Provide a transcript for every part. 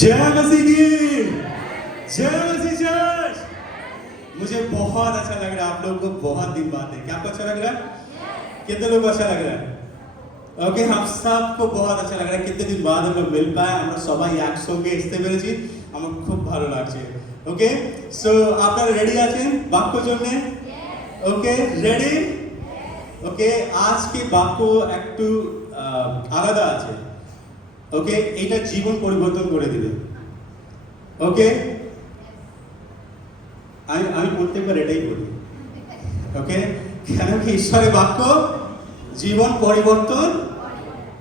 जय मसीह की जय मसीह चर्च। मुझे बहुत अच्छा लग रहा है आप लोगों को बहुत दिन बाद है। क्या आपको अच्छा लग रहा है? कितने लोगों को अच्छा लग रहा है? ओके, हम सबको बहुत अच्छा लग रहा है। कितने दिन बाद हम लोग मिल पाए, আমরা সবাই একসঙ্গে আসতে পেরেছি, আমার খুব ভালো লাগছে। ওকে, সো আপনারা রেডি আছেন বাক্যর জন্য? ওকে, রেডি? ওকে, আজকে বাক্য একটু আলাদা আছে। ওকে, এটা জীবন পরিবর্তন করে দিবে। ওকে, আমি প্রত্যেকবার এটাই বলি। ওকে, কেন কি ঈশ্বরের বাক্য जीवन परिवर्तन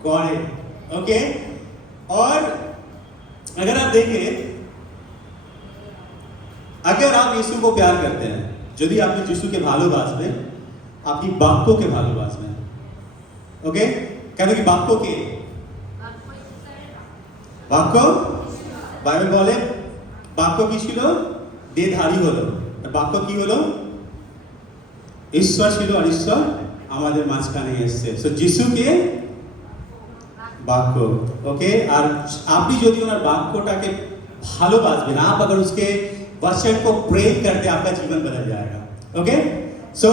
करे। ओके, और अगर आप देखें, अगर आप यीशु को प्यार करते हैं, यदि आपने यीशु के ভালোবাসবেন, আপনি বাক্যকে ভালোবাসবেন। ওকে, কেন কি বাক্য কে? বাক্য বাইবেল বলে বাক্য কি ছিল? দেহধারী হলো। বাক্য কি হলো? ঈশ্বর ছিল, আর ঈশ্বর আমাদের মাঝখানে এসেছে। সো যিশুকে বাক্য। ओके, और আপনি যদি ওনার বাক্যটাকে ভালোবাসবেন, आप अगर उसके वचन को प्रेम करते हैं, आपका जीवन बदल जाएगा। ओके, सो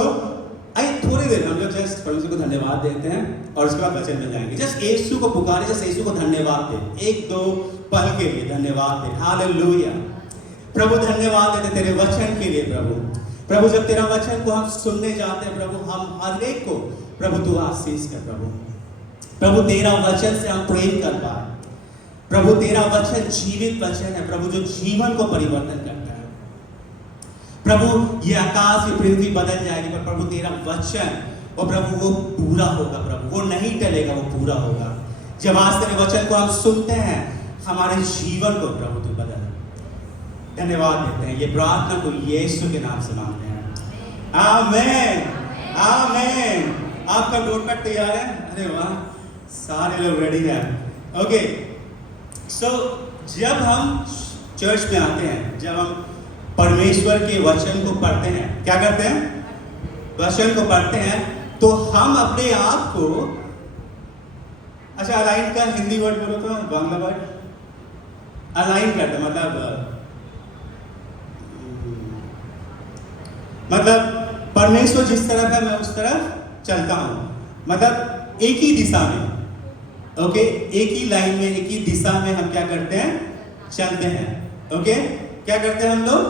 आइए थोड़ी देर हम लोग जस्ट परमेश्वर को धन्यवाद देते हैं और उसके बाद वचन में जाएंगे। जस्ट यीशु को पुकारे, जस्ट यीशु को धन्यवाद दे, एक दो पल के लिए धन्यवाद दे। हालेलुया। प्रभु धन्यवाद देते तेरे वचन के लिए। प्रभु जब तेरा वचन को हम सुनने जाते हैं प्रभु, हम हर एक को प्रभु तू आशीष कर। प्रभु तेरा वचन से हम प्रेम कर पाए। प्रभु तेरा वचन जीवित वचन है प्रभु, जो जीवन को परिवर्तन करता है। प्रभु ये आकाश की पृथ्वी बदल जाएगी, पर प्रभु तेरा वचन और प्रभु वो पूरा होगा। प्रभु वो नहीं टलेगा, वो पूरा होगा। जब आज तेरे वचन को हम सुनते हैं, हमारे जीवन को प्रभु तू बदल। धन्यवाद देते हैं, ये प्रार्थना को यीशु के नाम से मांगते हैं। आमीन आमीन। आपका नोट पैड तैयार है? अरे वाह, सारे लोग रेडी हैं। ओके, सो जब हम चर्च में आते हैं, जब हम परमेश्वर के वचन को पढ़ते हैं, क्या करते हैं? वचन को पढ़ते हैं, तो हम अपने आप को, अच्छा अलाइन का हिंदी वर्ड बोलो तो, बांग्ला वर्ड अलाइन करते, मतलब परमेश्वर जिस तरफ है मैं उस तरफ चलता हूं। मतलब एक ही दिशा में, ओके, एक ही लाइन में, एक ही दिशा में हम क्या करते हैं? चलते हैं। ओके, क्या करते हैं हम लोग?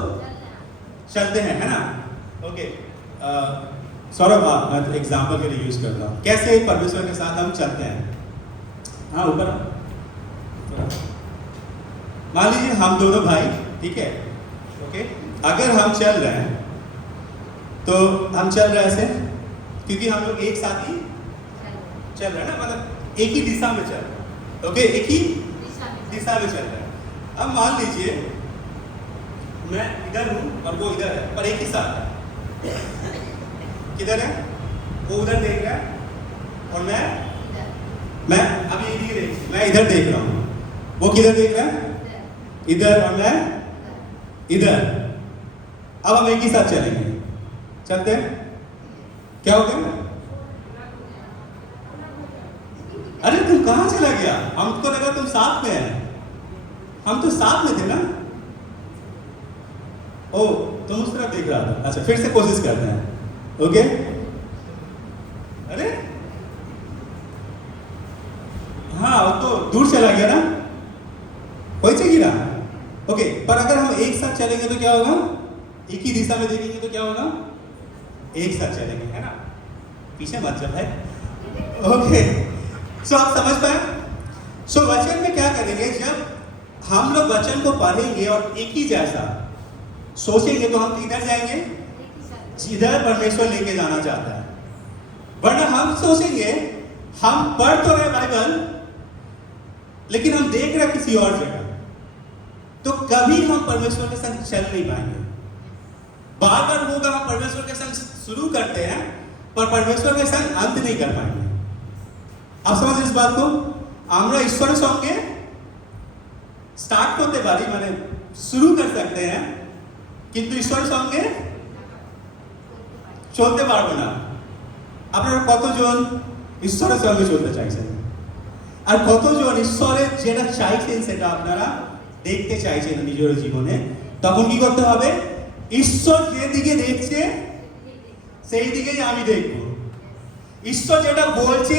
चलते हैं, है ना? ओके, सौरभ मैं तो एग्जाम्पल के लिए यूज करता हूँ, कैसे परमेश्वर के साथ हम चलते हैं। हाँ, ऊपर मान लीजिए हम दोनों भाई, ठीक है? ओके, अगर हम चल रहे हैं तो हम चल रहे हैं ऐसे, क्योंकि हम लोग एक साथ ही चल रहे हैं ना, मतलब एक ही दिशा में चल रहे हैं। ओके, एक ही दिशा में चल रहे हैं। अब मान लीजिए मैं इधर हूँ और वो इधर है, पर एक ही साथ है। किधर है? वो उधर देख रहा है और मैं अभी मैं इधर देख रहा हूँ। वो किधर देख रहा है? इधर, और मैं इधर। अब हम एक ही साथ चलेंगे। चलते हैं, क्या हो गया? अरे तुम कहां चला गया? हमको लगा तुम साथ में है। हम तो साथ में थे ना। ओ, तुम उस तरफ देख रहा था। अच्छा, फिर से कोशिश करते हैं। ओके, अरे हाँ, तो दूर चला गया ना, कोई चाहिए ना। ओके, पर अगर हम एक साथ चलेंगे तो क्या होगा? एक ही दिशा में देखेंगे तो क्या होगा? एक साथ चलेंगे, है ना? पीछे मत चल भाई। ओके, सो आप समझ पाए? सो वचन में क्या करेंगे? जब हम लोग वचन को पढ़ेंगे और एक ही जैसा सोचेंगे, तो हम इधर जाएंगे जिधर परमेश्वर लेके जाना चाहता है। वरना हम सोचेंगे हम पढ़ तो रहे बाइबल, लेकिन हम देख रहे किसी और जगह, तो कभी हम परमेश्वर के संग चल नहीं पाएंगे। बार बार होगा हम परमेश्वर के संग शुरू करते हैं, पर परमेश्वर के संग अंत नहीं कर पाएंगे। आप समझ इस बात को? আমরা ঈশ্বরের সঙ্গে স্টার্ট করতে পারি, মানে শুরু कर सकते हैं, কিন্তু ঈশ্বরের সঙ্গে চলতে পারবো না। আপনারা কতজন ঈশ্বরের সঙ্গে চলতে চাইছেন? আর কতজন ঈশ্বরের যেটা চাইছেন সেটা আপনারা দেখতে চাইছে না নিজের জীবনে, তখন কি করতে হবে? ঈশ্বর যেদিকে দেখছে সেই দিকেই আমি দেখব। ঈশ্বর যেটা বলছে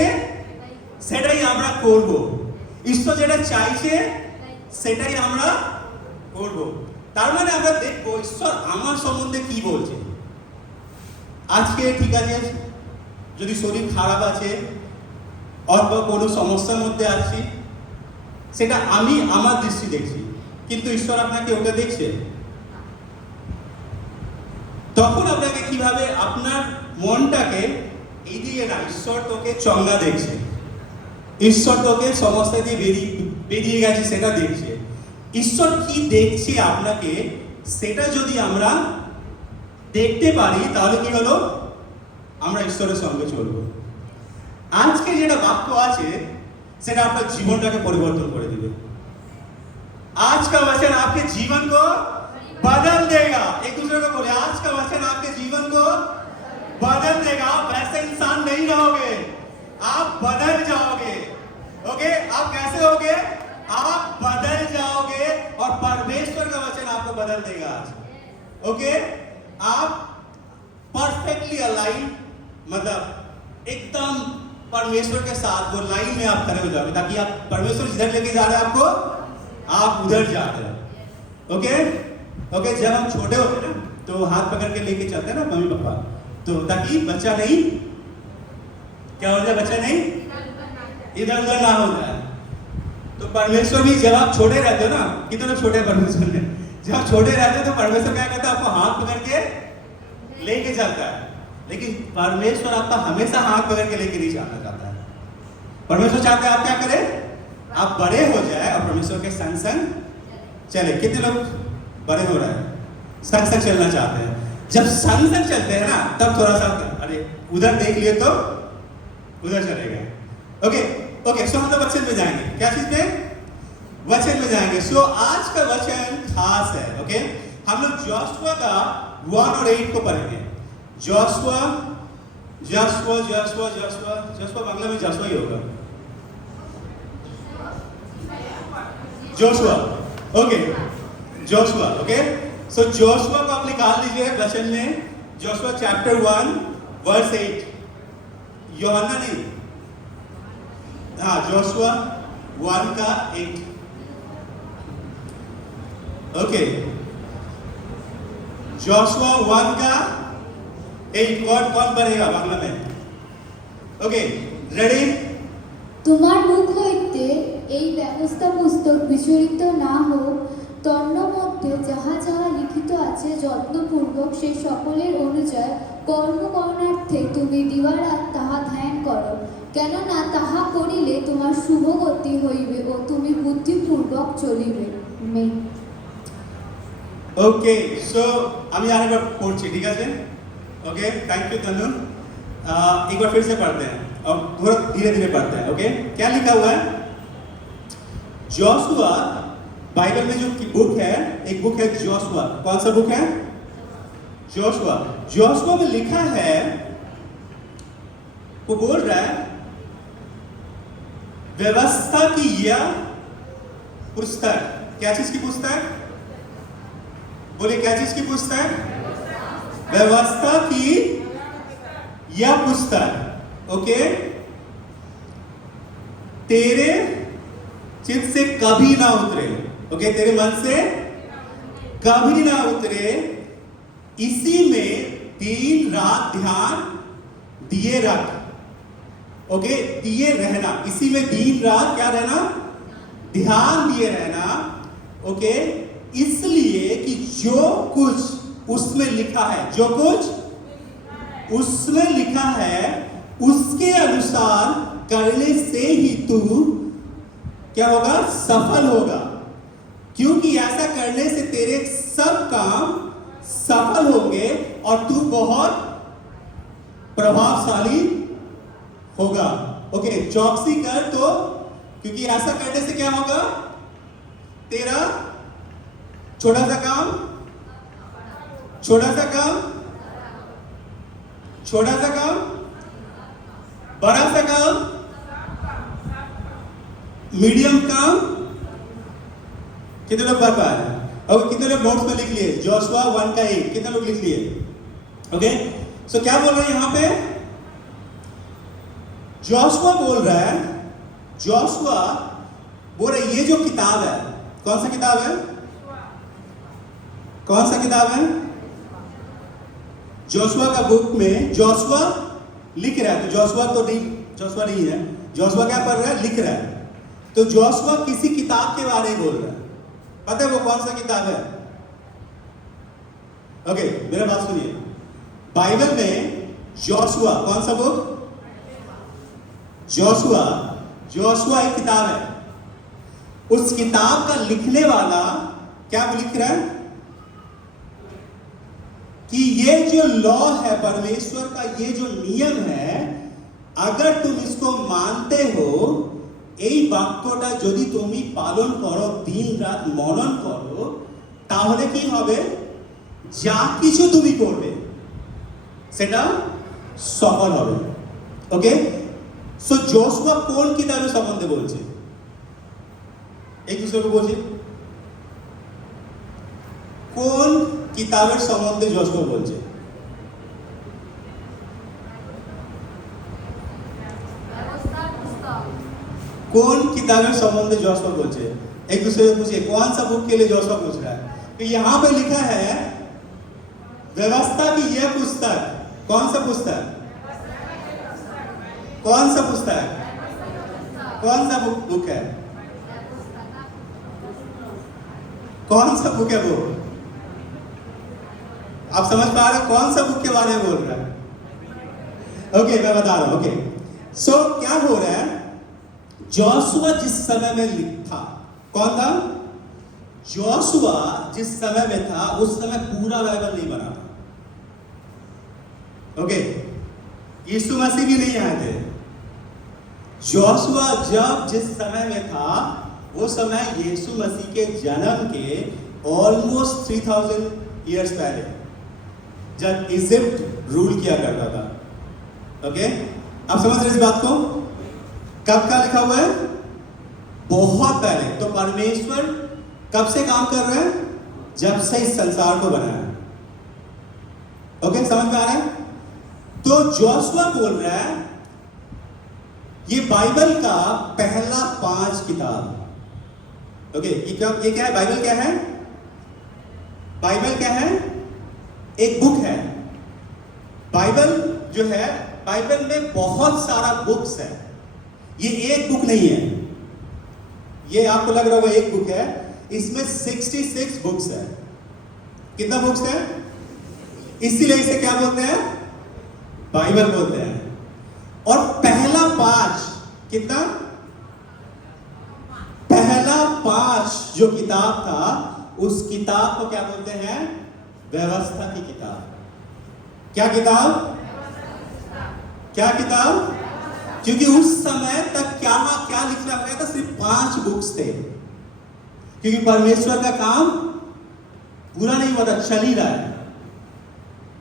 সেটাই আমরা করব। ঈশ্বর যেটা চাইছে সেটাই আমরা করব। তার মানে আমরা দেখবো ঈশ্বর আমার সম্বন্ধে কি বলছে। আজকে ঠিক আছে, যদি শরীর খারাপ আছে অথবা কোনো সমস্যার মধ্যে আছি, সেটা আমি আমার দৃষ্টি দেখছি, কিন্তু ঈশ্বর আপনাকে ওটা দেখছে। তখন আপনাকে কিভাবে আপনার মনটাকে এইদিকে না, ঈশ্বর তোকে চঙ্গা দেখছে, ঈশ্বর তোকে সমস্যা দিয়ে বেরিয়ে গেছে সেটা দেখছে। ঈশ্বর কি দেখছে আপনাকে সেটা যদি আমরা দেখতে পারি, তাহলে কি হলো? আমরা ঈশ্বরের সঙ্গে চলবো। আজকে যেটা বাক্য আছে সেটা আপনার জীবনটাকে পরিবর্তন করে দিবে। आज का वचन आपके जीवन को बदल देगा। एक दूसरे को बोले, आज का वचन आपके जीवन को बदल देगा। आप वैसे इंसान नहीं रहोगे, आप बदल जाओगे। ओके, आप कैसे होगे? आप बदल जाओगे और परमेश्वर का वचन आपको बदल देगा आज। ओके, आप परफेक्टली अलाइन, मतलब एकदम परमेश्वर के साथ वो लाइन में आप खड़े हो जाओगे, ताकि आप परमेश्वर जिधर लेके जा रहे हैं आपको, आप उधर जा रहे हो। ओके ओके, जब हम छोटे होते ना तो हाथ पकड़ के लेके चलते हैं ना मम्मी पापा, तो ताकि बच्चा नहीं क्या हो जाए, बच्चा नहीं इधर उधर ना हो जाए। तो परमेश्वर भी जब आप छोटे रहते हो ना, कितने छोटे परमेश्वर ने, जब आप छोटे रहते हो तो परमेश्वर क्या कहता है? आपको हाथ पकड़ के लेके चलता है। लेकिन परमेश्वर आपका हमेशा हाथ पकड़ के लेके नहीं जाना चाहता है। परमेश्वर चाहता है आप क्या करें? आप बड़े हो जाए और परमेश्वर के संग संग चले। कितने लोग बड़े हो रहे हैं, संग संग चलना चाहते हैं? जब संग संग चलते हैं ना, तब थोड़ा सा अरे उधर देख लिए तो उधर चलेगा। ओके ओके, सो हम लोग वचन में जाएंगे। क्या चीज पे? वचन में जाएंगे। सो आज का वचन खास है। ओके, हम लोग जोशुआ का 1 और 8 को पढ़ेंगे। Joshua Joshua Joshua Joshua Joshua Bangla में जोशुआ ही होगा। Joshua, okay, Joshua. Okay, so Joshua को आप निकाल लीजिए वचन में। Joshua chapter 1 verse 8। यूहन्ना नहीं, हाँ, जोशुआ 1 का 8। ओके, जोशुआ 1 का 8। कौन पढ़ेगा बांग्ला में? Okay, ready? তোমার মুখ হইতে এই ব্যবস্থা পুস্তক বিচলিত না হোক, তন্মধ্যে যাহা যাহা লিখিত আছে যত্নপূর্বক সেই সকলের অনুযায়ী কর্ম করণার্থে তুমি দিবারাত তাহা ধ্যান করো, কেননা তাহা করিলে তোমার শুভগতি হইবে ও তুমি বুদ্ধিপূর্বক চলিবে। আমেন। ओके, सो আমি আরেকবার পড়ছি, ঠিক আছে? ओके, थैंक यू तनु। एक बार फिर से पढ़ते हैं और थोड़ा धीरे धीरे पढ़ते हैं। ओके, क्या लिखा हुआ है? जोशुआ, बाइबल में जो बुक है, एक बुक है जोशुआ। कौन सा बुक है? जोशुआ। जोशुआ में लिखा है, वो बोल रहा है व्यवस्था की यह पुस्तक। क्या चीज की पुस्तक? बोले, क्या चीज की पुस्तक? व्यवस्था की यह पुस्तक, ओके, तेरे चित्त से कभी ना उतरे। ओके, तेरे मन से कभी ना उतरे, इसी में दिन रात ध्यान दिए रख। ओके, दिए रहना, इसी में दिन रात क्या रहना? ध्यान दिए रहना। ओके, इसलिए कि जो कुछ उसमें लिखा है, जो कुछ उसमें लिखा है उसके अनुसार करने से ही तू क्या होगा? सफल होगा। क्योंकि ऐसा करने से तेरे सब काम सफल होंगे और तू बहुत प्रभावशाली होगा। ओके, चौकसी कर तो, क्योंकि ऐसा करने से क्या होगा? तेरा छोटा सा काम, छोटा सा काम, छोटा सा काम, बड़ा सा काम, मीडियम काम, कितने लोग पढ़ पाए? और कितने लोग नोट्स में लिख लिए? जोशुआ 1 का 8 कितने लोग लिख लिए? ओके, सो क्या बोल रहे हैं यहाँ पे? जोशुआ बोल रहा है, जोशुआ बोल रहे ये जो किताब है, कौन सा किताब है? कौन सा किताब है? जोशुआ का बुक में जोशुआ लिख रहा है, तो जोशुआ तो नहीं, जोशुआ नहीं है, जोशुआ क्या पढ़ रहा है? लिख रहा है। तो जोशुआ किसी किताब के बारे में बोल रहा है, पता है वो कौन सा किताब है? ओके, मेरा बात सुनिए, बाइबल में जोशुआ कौन सा बुक? जोशुआ, जोशुआ एक किताब है। उस किताब का लिखने वाला क्या लिख रहा है कि ये जो लॉ है परमेश्वर का, ये जो नियम है, अगर तुम इसको मानते हो, এই বাক্যটা যদি তুমি পালন করো, দিন রাত মনন করো, তাহলে কি হবে? যা কিছু তুমি করবে সেটা সফল হবে। ওকে, সো जोशुआ কোন কিতাবের সম্বন্ধে বলছে? एक दूसरे को बोलिए, কোন কিতাবের সম্বন্ধে जोशुआ বলছে? कौन किताबें संबंध जोशुआ बोलते हैं? एक दूसरे से पूछिए, कौन सा बुक के लिए जोशुआ पूछ रहा है? तो यहाँ पे लिखा है व्यवस्था की यह पुस्तक। कौन सा पुस्तक? कौन सा पुस्तक? कौन सा बुक है? कौन सा बुक है वो? आप समझ पा रहे हो कौन सा बुक के बारे में बोल रहा है? ओके, मैं बता रहा हूं। ओके, सो क्या हो रहा है? जोशुआ जिस समय में लिखा, कौन था? जोशुआ जिस समय में था, उस समय पूरा बाइबल नहीं बना था। ओके, यीशु मसीह भी नहीं आए थे। जोशुआ जब जिस समय में था, वो समय यीशु मसीह के जन्म के ऑलमोस्ट 3000 ईयर्स पहले, जब इजिप्ट रूल किया करता था। ओके, आप समझ रहे इस बात को? कब का लिखा हुआ है? बहुत पहले। तो परमेश्वर कब से काम कर रहे हैं? जब से इस संसार को बनाया। ओके, समझ में आ रहा है? तो जोशुआ बोल रहा है ये बाइबल का पहला 5 किताब। ओके, ये क्या है? बाइबल क्या है? बाइबल क्या है? एक बुक है। बाइबल जो है, बाइबल में बहुत सारा बुक्स है, ये एक बुक नहीं है। ये आपको लग रहा होगा एक बुक है, इसमें 66 बुक्स है। कितना बुक्स है? इसीलिए इसे क्या बोलते हैं? बाइबल बोलते हैं। और पहला 5 कितना? पहला 5 जो किताब था, उस किताब को क्या बोलते हैं? व्यवस्था की किताब। क्या किताब? क्या किताब? क्योंकि उस समय तक क्या लिखा गया था? सिर्फ 5 बुक्स थे, क्योंकि परमेश्वर का काम पूरा नहीं हुआ था, चल ही रहा है।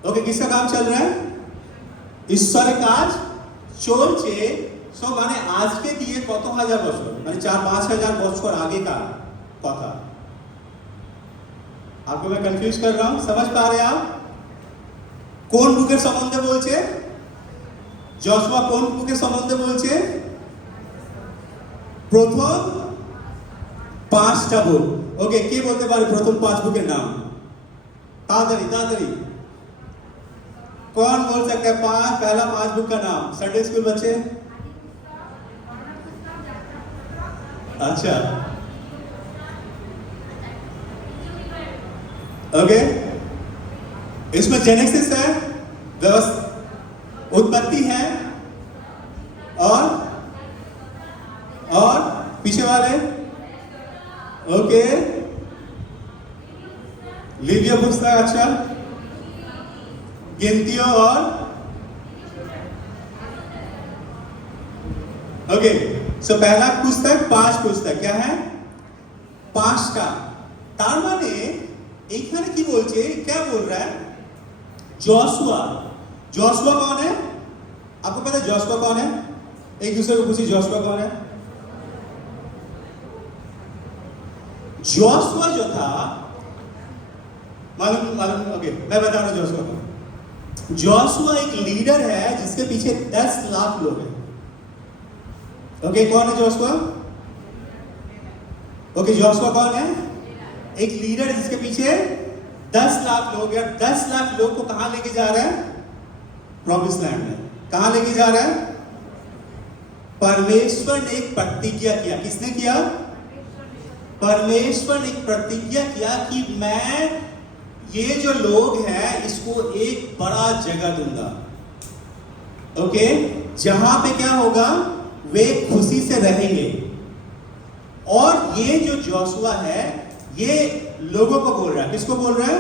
ओके, किसका काम चल रहा है? ईश्वर काज চলছে। সব মানে আজকে দিয়ে কত হাজার বছর, মানে 4-5 হাজার বছর आगे का কথা। आपको मैं कंफ्यूज कर रहा हूं? समझ पा रहे आप? কোন বুকের সম্বন্ধে বলছে? जोशुआ কোন বুকের সম্বন্ধে বলছে? প্রথম 5টা বুক। ওকে, কে বলতে পারে প্রথম 5 বুকের নাম? তাড়াতাড়ি তাড়াতাড়ি, कौन बोल सकता है पहला 5 बुक का नाम? संडे स्कूल बच्चे? अच्छा, ओके, इसमें जेनेसिस है, उत्पत्ति है, और पीछे वाले ओके, लिविया पुस्तक, अच्छा, गिनतियों और ओके। सो पहला पुस्तक 5 पुस्तक क्या है? 5টা। তার মানে এইখানে কি বলছে? क्या बोल रहा है? जोशुआ। जोशुआ कौन है? आपको पता है जोशुआ कौन है? एक दूसरे को पूछिए, जोशुआ कौन है? जोशुआ जो था, मालूम मालूम ओके, मैं बता रहा हूँ जोशुआ को। जोशुआ एक लीडर है जिसके पीछे 10 लाख लोग हैं। ओके, कौन है जोशुआ? ओके, जोशुआ कौन है? एक लीडर जिसके पीछे 10 लाख लोग हैं। 10 लाख लोग को कहां लेके जा रहा है? प्रॉमिस लैंड में। कहां लेके जा रहा है? परमेश्वर ने एक प्रतिज्ञा किया। किसने किया? परमेश्वर ने एक प्रतिज्ञा किया कि मैं ये जो लोग हैं इसको एक बड़ा जगह दूंगा। ओके, जहां पे क्या होगा? वे खुशी से रहेंगे। और ये जो जोशुआ है ये लोगों को बोल रहा है। किसको बोल रहा है?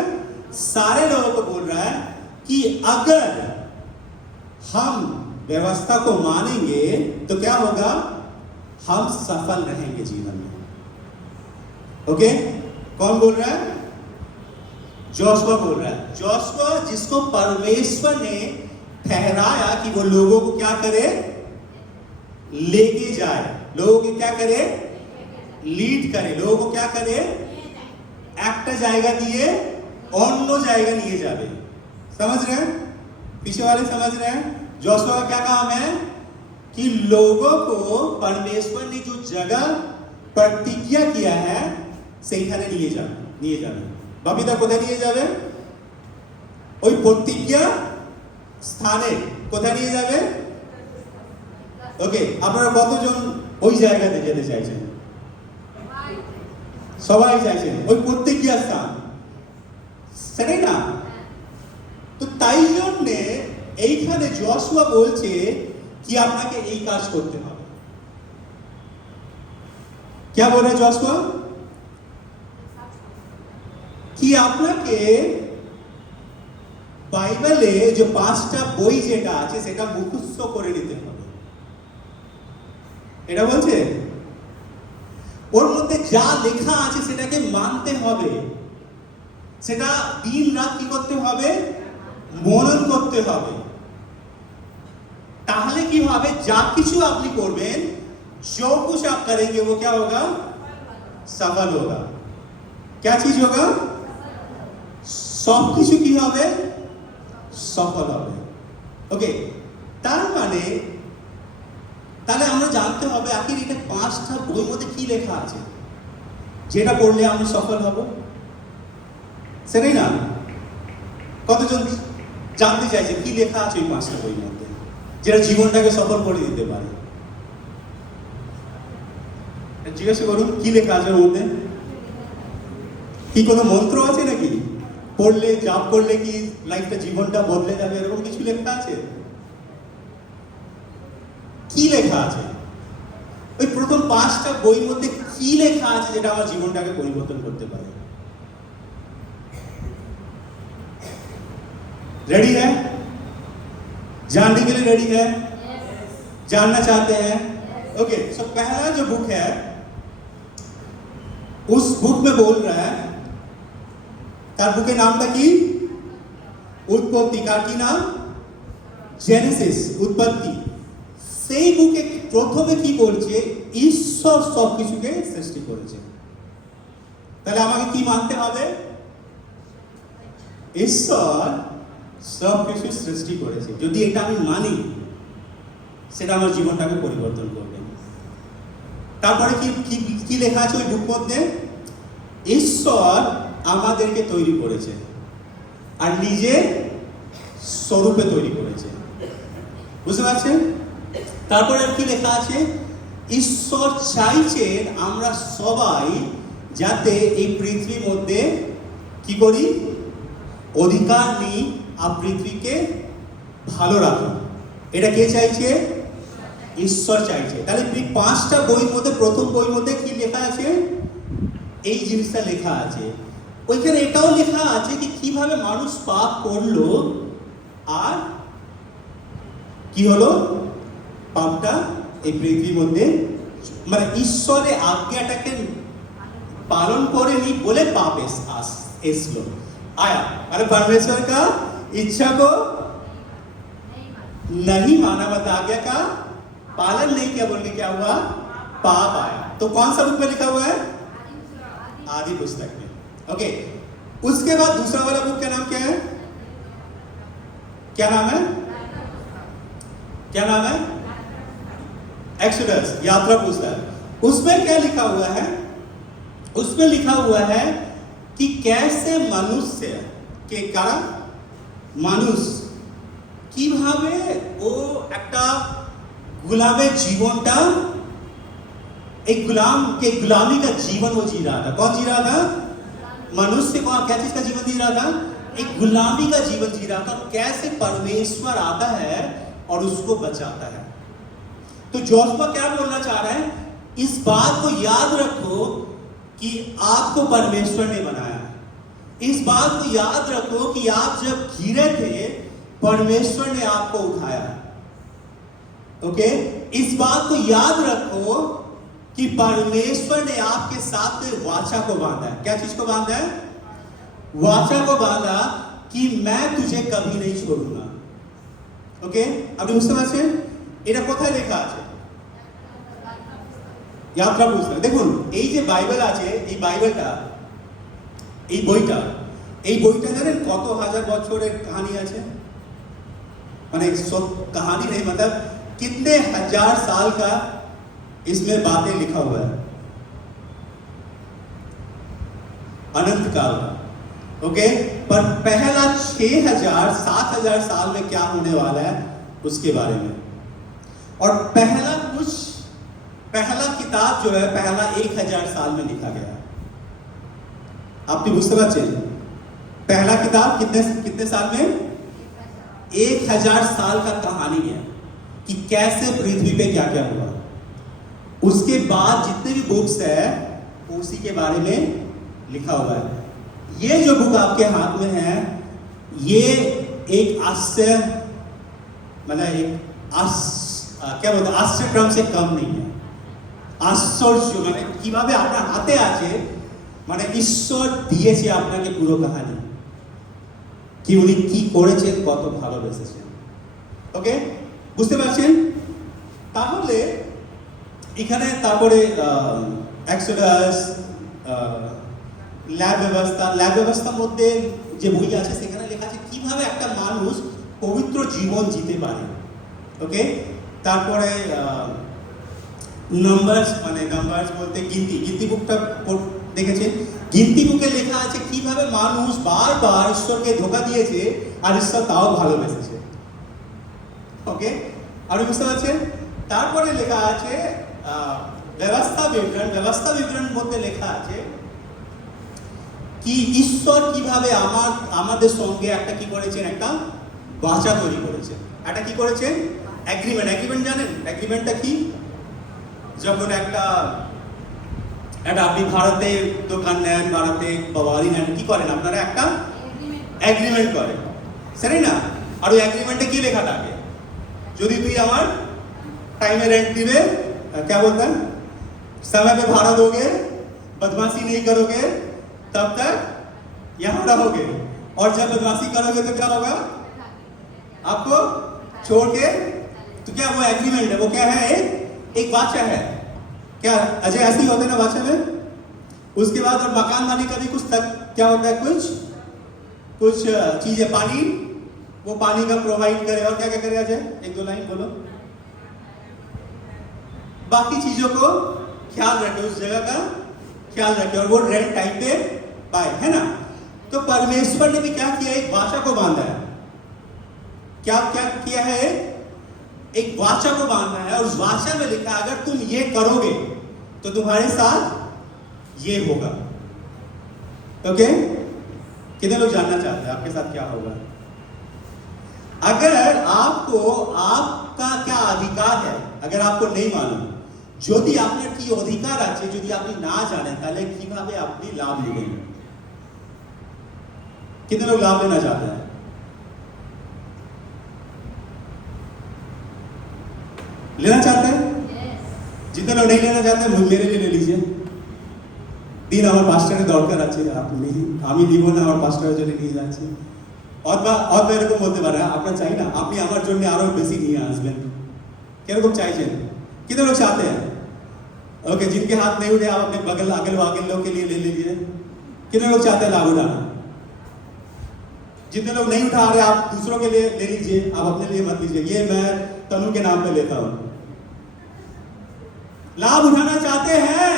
सारे लोगों को बोल रहा है कि अगर हम व्यवस्था को मानेंगे तो क्या होगा? हम सफल रहेंगे जीवन में। ओके, कौन बोल रहा है? जोशुआ बोल रहा है। जोशुआ जिसको परमेश्वर ने ठहराया कि वो लोगों को क्या करे? लेके जाए। लोगों को क्या करे? लीड करे। लोगों को क्या करे? একটা জায়গা দিয়ে অন্য জায়গা নিয়ে যাবে। समझ रहे हैं? पीछे वाले समझ रहे हैं? जोशुआ का क्या काम है? कि लोगों को परमेश्वर ने जो जगह प्रतिज्ञा किया है সেইখানে নিয়ে যাবে। বাবিদা কোথায় নিয়ে যাবে? ওই প্রতিজ্ঞা স্থানে কোথায় নিয়ে যাবে? ওকে, আপনারা কতজন ওই জায়গাতে যেতে চাইছেন? সবাই চাইছেন ওই প্রতিজ্ঞা স্থান, সেটাই না? তো তাই জন্য এইখানে যোশুয়া বলছে কি আপনাকে এই কাজ করতে হবে। क्या बोल रहा है जोशुआ? कि আপনাকে বাইবেলে যে 5টা বই যেটা আছে সেটা মুখস্থ করে নিতে হবে। এটা বলছে ওর মধ্যে যা লেখা আছে সেটাকে মানতে হবে। সেটা দিন রাত কি করতে হবে? মনন করতে হবে। তাহলে কি হবে? যা কিছু আপনি করবেন, जो कुछ आप करेंगे वो क्या होगा? सफल होगा। क्या चीज होगा? सब কিছু কি হবে? সফল হবে। ওকে, তার মানে তাহলে আমরা জানতে হবে আখির এটা 5টা বইয়ের মধ্যে কি লেখা আছে যেটা পড়লে আমি সফল হব। সেটাই না? কতজন জানতে চাইছে কি লেখা আছে এই 5টা বইয়ের মধ্যে যেটা জীবনটাকে সফল করে দিতে পারে? জিজ্ঞাসা করুন কি লেখা আছে ওর মধ্যে। কি কোনো মন্ত্র আছে নাকি? পড়লে জাপ করলে কি লাইফটা জীবনটা বদলে যাবে এরকম কিছু লেখা আছে? কি লেখা আছে? ওই প্রথম 5টা বইয়ের মধ্যে কি লেখা আছে যেটা আমার জীবনটাকে পরিবর্তন করতে পারে? रेडी है? जानने के लिए रेडी है? जानना चाहते हैं? ओके, सो पहला जो बुक है उस बुक में बोल रहा है, তার বুকের নামটা কি? উৎপত্তি। কার কি নাম? জেনেসিস, উৎপত্তি। সেই বুকে প্রথমে কি বলছে? ঈশ্বর সবকিছুকে সৃষ্টি করেছে। তাহলে আমাকে কি মানতে হবে? ঈশ্বর সবকিছু সৃষ্টি করেছে। যদি এটা আমি মানি সেটা আমার জীবনটাকে পরিবর্তন করবে। তারপরে কি কি লেখা আছে ওই বুক মধ্যে? ঈশ্বর আমাদেরকে তৈরি করেছে আর নিজের স্বরূপে তৈরি করেছে। বুঝতে পারছেন? তারপরে আর কি লেখা আছে? ঈশ্বর চাইছেন আমরা সবাই যাতে এই পৃথিবীর মধ্যে কি করি? অধিকার নিই আর পৃথিবীকে ভালো রাখুন। এটা কে চাইছে? ঈশ্বর চাইছে। তাহলে 5টা বইয়ের মধ্যে প্রথম বইয়ের মধ্যে কি লেখা আছে? এই জিনিসটা লেখা আছে। ওইখানে এটাও লেখা আছে কি কিভাবে মানুষ পাপ করলো আর কি হলো? পাপটা এই পৃথিবীর মধ্যে মানে ঈশ্বরের আজ্ঞাটাকে पालन करेनी बोले पाप एसलो आया। अरे परमेश्वर का इच्छा को नहीं माना, मत आज्ञा का पालन नहीं किया बोल के क्या हुआ? पाप आया। तो कौन सा बुक में लिखा हुआ है? आदि पुस्तक में। ओके, उसके बाद दूसरा वाला बुक का नाम क्या है? क्या नाम है? क्या नाम है? एक्सोडस, यात्रा पुस्तक। उसमें क्या लिखा हुआ है? उसमें लिखा हुआ है कि कैसे मनुष्य के कारण মানুষ কিভাবে ও একটা गुलामे जीवनটা एक गुलाम के गुलामी का जीवन वो जी रहा था। कौन जी रहा था? मनुष्य को क्या चीज का जीवन जी रहा था? एक गुलामी का जीवन जी रहा था। कैसे परमेश्वर आता है और उसको बचाता है। तो जोशुआ क्या बोलना चाह रहा है? इस बात को याद रखो कि आपको परमेश्वर ने बनाया। इस बात को याद रखो कि आप जब गिरे थे परमेश्वर ने आपको उठाया। ओके, इस बात को याद रखो कि परमेश्वर ने आपके साथ वाचा को बांधा है। क्या चीज को बांधा है? वाचा को बांधा कि मैं तुझे कभी नहीं छोड़ूंगा। ओके, আপনি বুঝতে পারছেন এটা কোথায় লেখা আছে? यात्रा पुस्तक। দেখুন এই যে বাইবেল আছে, এই বাইবেলটা, এই বইটা জানেন কত হাজার বছরের কাহিনী আছে? মানে सब कहानी नहीं, मतलब कितने हजार साल का इसमें बातें लिखा हुआ है, अनंत काल का। ओके, पर पहला 6000 7000 साल में क्या होने वाला है उसके बारे में। और पहला किताब जो है पहला 1000 साल में लिखा गया। आपने बुझते पारছেন? पहला किताब कितने साल में? 1000 साल का कहानी है कि कैसे पृथ्वी पे क्या क्या हुआ। उसके बाद जितने भी बुक्स है उसी के बारे में लिखा हुआ है। ये जो बुक आपके हाथ में है ये एक आश्चर्य, मतलब एक क्या बोलते हैं, आश्चर्यक्रम से कम नहीं है। आश्चर्य মানে কিভাবে আপনার হাতে আছে, মানে ঈশ্বর দিয়েছে আপনাকে পুরো কাহিনী কি উনি কি করেছেন, কত ভালোবেসেছেন। ওকে, বুঝতে পারছেন? তাহলে এখানে তারপরে এক্সোডাস, ল্যাব ব্যবস্থার মধ্যে যে বই আছে সেখানে লেখা আছে কিভাবে একটা মানুষ পবিত্র জীবন জিতে পারে। ওকে, তারপরে নাম্বারস, মানে নাম্বারস বলতে গিনতি বুকটা দেখেছেন? গিনতি বুকে লেখা আছে কিভাবে মানুষ বারবার ঈশ্বরকে ধোঁকা দিয়েছে আর ঈশ্বর তাও ভালোবেসেছে। ওকে, আপনি বুঝতে পারছেন? তারপরে লেখা আছে ব্যবস্থা বিবরণ মধ্যে লেখা আছে কি ঈশ্বর কিভাবে আমাদের সঙ্গে একটা কি করেছেন, একটা বাচা তৈরি করেছেন। একটা কি করেছেন? এগ্রিমেন্ট জানেন? এগ্রিমেন্টটা কি? যখন একটা আপনি ভারতে দোকান নেন, ভারতে বাড়ি নেন, কি করেন আপনারা? একটা এগ্রিমেন্ট করেন, সরি না? আর ওই এগ্রিমেন্টে কি লেখা থাকে? যদি তুই আমার टाइम रेंट दिवे, क्या बोलते हैं, समय पे भाड़ा दोगे, बदमाशी नहीं करोगे, तब तक यहाँ रहोगे, और जब बदमाशी करोगे तो क्या होगा? आपको छोड़ के। तो क्या वो एग्रीमेंट है? वो क्या है? एक वाचा है। क्या अजय ऐसे ही होते ना वाचा में? उसके बाद और मकान मालिक का भी कुछ तक क्या होता है, कुछ चीजें, पानी, वो पानी का प्रोवाइड करे, और क्या क्या करे अजय? एक दो लाइन बोलो। बाकी चीजों को ख्याल रखे, उस जगह का ख्याल रखे, और वो रेंट टाइम पे पाए, है ना? तो परमेश्वर ने भी क्या किया? एक वाचा को बांधा है। क्या किया है? एक वाचा को बांधा है, और उस वाचा में लिखा है अगर तुम ये करोगे तो तुम्हारे साथ ये होगा। ओके, कितने लोग जानना चाहते हैं आपके साथ क्या होगा? अगर आपको आपका क्या अधिकार है, अगर आपको नहीं मालूम, যদি আপনার কি অধিকার আছে যদি আপনি না জানেন তাহলে কিভাবে আপনি লাভ নেবেন? कितने लोग लाभ लेना चाहते हैं? लेना चाहते हैं? जितने लोग नहीं लेना चाहते हैं मेरे लिए ले लीजिए। दिन আমার পাস্টারের দরকার আছে, আপনি আমি দিব না, আমার পাস্টারের জন্য নিয়ে যাচ্ছি। অথবা এরকম বলতে পারে আপনার চাই না, আপনি আমার জন্য আরো বেশি নিয়ে আসবেন। কিরকম চাইছেন? कितने लोग चाहते हैं? ओके, जिनके हाथ नहीं उठे आप अपने बगल अगल वागल लोग के लिए ले लीजिए। कितने लोग चाहते हैं लाभ उठाना? जितने लोग नहीं उठा रहे आप दूसरों के लिए ले लीजिए, आप अपने लिए मत लीजिए। ये मैं तनु के नाम पे लेता हूं। लाभ उठाना चाहते हैं?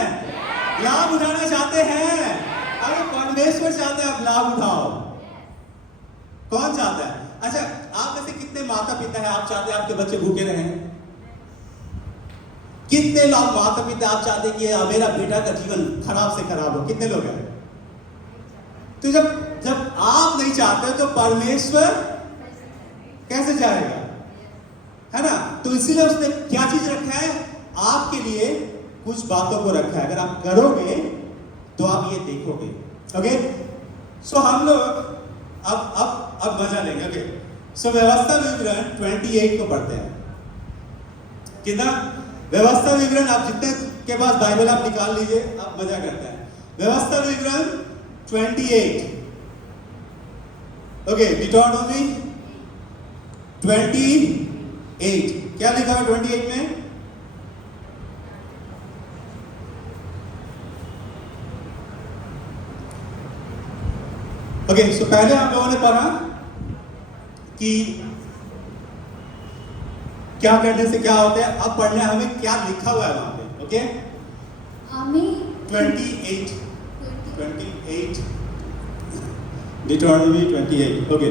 लाभ उठाना चाहते हैं? अरे परमेश्वर चाहते हैं आप लाभ उठाओ। कौन चाहता है? अच्छा, आप में से कितने माता पिता हैं आप चाहते हैं आपके बच्चे भूखे रहें? कितने लोग माता पिता आप चाहते हैं कि मेरा बेटा का जीवन खराब से खराब हो? कितने लोग हैं? तो जब आप नहीं चाहते तो परमेश्वर कैसे जाएगा? है ना? तो इसीलिए उसने क्या चीज रखा है आपके लिए? कुछ बातों को रखा है, अगर आप करोगे तो आप ये देखोगे। ओके, सो हम लोग अब मजा लेंगे। ओके, सो व्यवस्था विवरण 28 को पढ़ते हैं। कितना? व्यवस्था विवरण आप जितने के पास बाइबल आप निकाल लीजिए, आप मजा करते हैं। व्यवस्था विवरण 28। ओके, डिटोनॉमी 28 क्या लिखा है 28 में? ओके, सो पहले हम लोगों ने पढ़ा कि क्या करने से क्या होता है। अब पढ़ना है हमें क्या लिखा हुआ है वहां पे। ओके, हमें 28 डिटोनॉमी 28। ओके,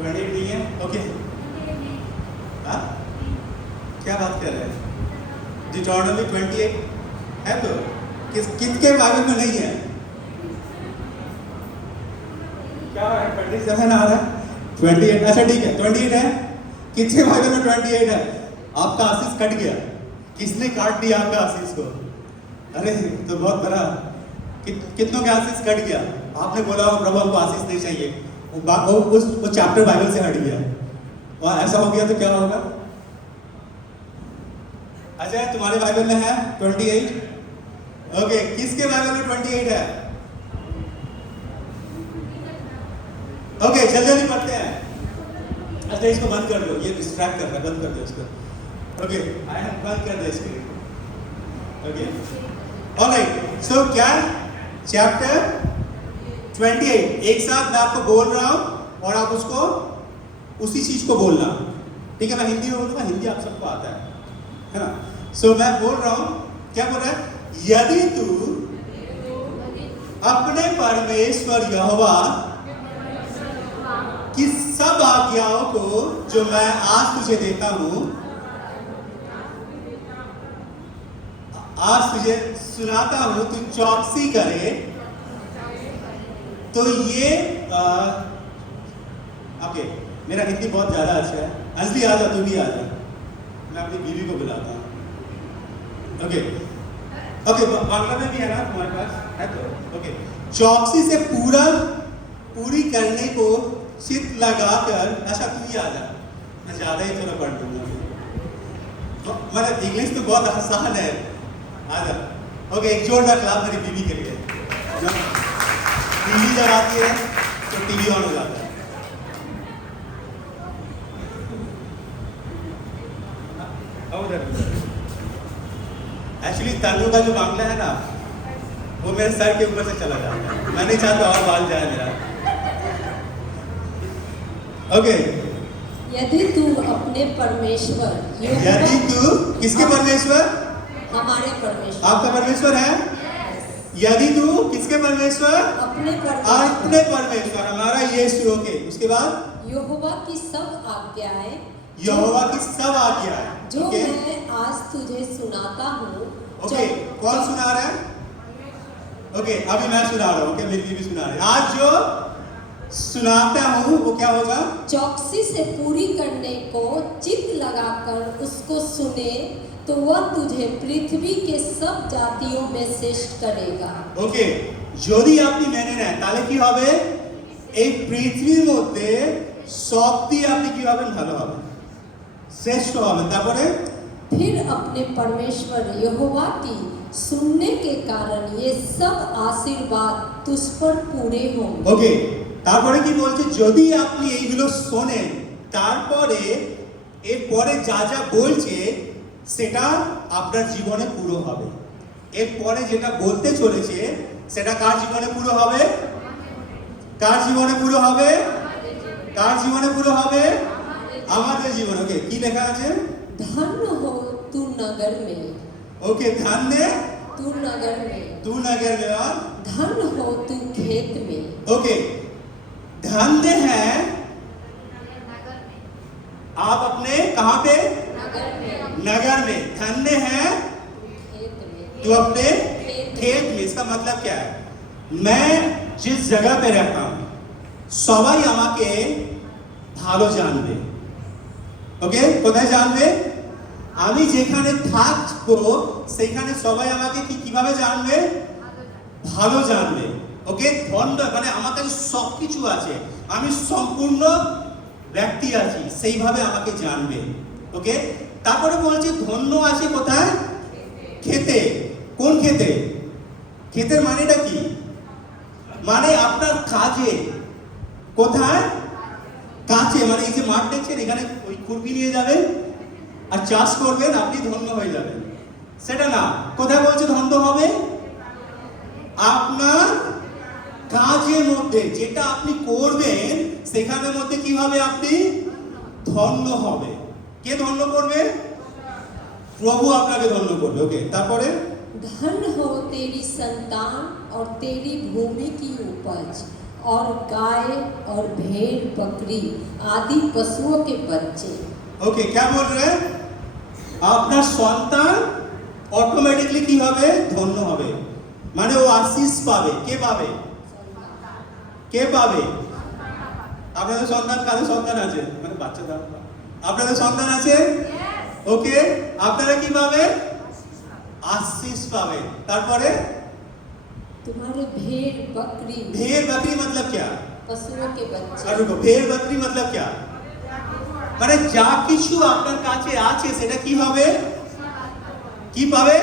नहीं है? ओके, हाँ, क्या बात कर रहे हैं? डिटोनॉमी 28 है तो किसके बाइबल में नहीं है? क्या है? 27 आ रहा है 28। अच्छा ठीक है, 28 है। किसके बाइबल में 28 है? आपका आशीष कट गया। किसने काट दिया आपका आशीष को? अरे तो बहुत बड़ा कितनों का आशीष कट गया? आपने बोला प्रभु हमको आशीष नहीं चाहिए, वो चैप्टर बाइबल से हट गया और ऐसा हो गया तो क्या होगा? अच्छा, तुम्हारे बाइबल में है 28? ओके, किसके बाइबल में 28 है? ओके, जल्दी पढ़ते हैं। अच्छा, इसको बंद कर दो, ये डिस्ट्रैक्ट कर रहा है, बंद कर दो इसको। ओके, बंद कर दो इसको। ओके, ऑलराइट, सो क्या चैप्टर 28 एक साथ मैं आपको बोल रहा हूं और आप उसको उसी चीज को बोलना। ठीक है, मैं हिंदी में बोलूंगा, हिंदी आप सबको आता है ना? सो मैं बोल रहा हूं, क्या बोल रहा है? यदि तू अपने परमेश्वर यहोवा की सब आज्ञाओं को जो मैं आज तुझे देता हूं, आज तुझे सुनाता हूं, तू चौकसी करे तो ये ओके, मेरा हिंदी बहुत ज्यादा अच्छा है। अंजलि आ जा, तू भी आ जा, मैं अपनी बीवी को बुलाता हूँ। ओके ओके, बांग्ला में भी है ना तुम्हारे पास? है तो ओके। चौकसी से पूरी करने को चित लगाकर, अच्छा तू ही आ जा, मैं ज्यादा ही थोड़ा पढ़ दूंगा। मतलब इंग्लिश तो बहुत आसान है, आ जा। ओके, एक जोरदार क्लास मेरी बीवी के लिए। टीवी जब आती है तो टीवी ऑन हो जाता है। एक्चुअली तनु का जो बांग्ला है ना, वो मेरे सर के ऊपर से चला जाता है। मैं नहीं चाहता और बाल जाए मेरा। ओके, यदि तू अपने परमेश्वर, यदि तू किसके परमेश्वर? हमारे परमेश्वर, आपका परमेश्वर है? यदि तू किसके परमेश्वर? अपने परमेश्वर हमारा यीशु। ओके, उसके बाद यहोवा की सब आज्ञाएं, यहोवा की सब आज्ञाएं जो okay? मैं आज तुझे सुनाता हूँ। ओके, कौन सुना रहा है? ओके, अभी मैं सुना रहा हूँ। ओके, मेरी बीवी सुना रही है। आज जो सुनाता हूँ वो क्या होगा? चौकसी से पूरी करने को चित लगाकर उसको सुने तो वह तुझे पृथ्वी के सब जातियों में श्रेष्ठ करेगा। ओके, যদি আপনি মেনে নেন তাহলে কি হবে? এই পৃথিবীর মধ্যে সব দিয়ে আপনি কি হবেন? ভালো হবেন, শ্রেষ্ঠ হবেন। তারপরে फिर अपने परमेश्वर यहोवा की सुनने के कारण ये सब आशीर्वाद तुझ पर पूरे होंगे। ওকে, তারপরে কি বলছে, যদি আপনি এইগুলো শোনেন তারপরে এরপরে যা যা বলছে সেটা আপনার জীবনে পুরো হবে। এরপরে যেটা বলতে চলেছে সেটা কার জীবনে পুরো হবে? কার জীবনে পুরো হবে? কার জীবনে পুরো হবে? আমাদের জীবনে। ওকে, কি লেখা আছে? धन्य हो तू नगर में, ওকে, ধন্য तू नगर में, तू नगर में, और धन्य हो तू खेत में, ओके, धन्य है आप अपने कहाँ पे? नगर में, नगर में। धन्य है खेत में, तू अपने खेत में। इसका मतलब क्या है? मैं जिस जगह पे रहता हूं সবাই আমাকে ভালো জানবে। ওকে, কোথায় জানবে? আমি যেখানে থাকবো সেখানে সবাই আমাকে কিভাবে জানবে? ভালো জানবে। ওকে, ধন্য মানে আমার কাছে সবকিছু আছে, আমি সম্পূর্ণ ব্যক্তি আছি, সেইভাবে আমাকে জানবে। ওকে, তারপরে বলছে ধন্য আছে কোথায়? খেতে। কোন খেতে? খেতের মানেটা কি? মানে আপনার কাজে। কোথায়? কাছে, মানে এই যে মাঠ দেখছেন, এখানে ওই খুরপি নিয়ে যাবেন আর চাষ করবেন, আপনি ধন্য হয়ে যাবেন, সেটা না। কোথায় বলছে ধন্য হবে? আপনার কাজের মধ্যে, যেটা আপনি করবেন সেখানের মধ্যে কি হবে? আপনি ধন্য হবে। কে ধন্য করবে? প্রভু আপনাকে ধন্য করবে। ওকে, তারপরে धन्य हो तेरी संतान और तेरी भूमि की उपज और गाय और भेड़ बकरी आदि पशुओं के बच्चे। ওকে, क्या बोल रहे हैं? আপনার সন্তান অটোমেটিকলি কি হবে? ধন্য হবে, মানে ও আশীষ পাবে। কে পাবে? কে পাবে? আপনাদের সন্তান, কাদের সন্তান আছে? মানে বাচ্চাদের আপনাদের সন্তান আছে? ওকে, আপনারা কি পাবে? আশীষ পাবে। তারপরে तुम्हारे भेड़ बकरी भेड़ बकरी मतलब क्या? पशुओं के बच्चे। আর রুকো, भेड़ बकरी मतलब क्या? মানে যা কিছু আপনার কাছে আছে সেটা কি হবে? কি পাবে?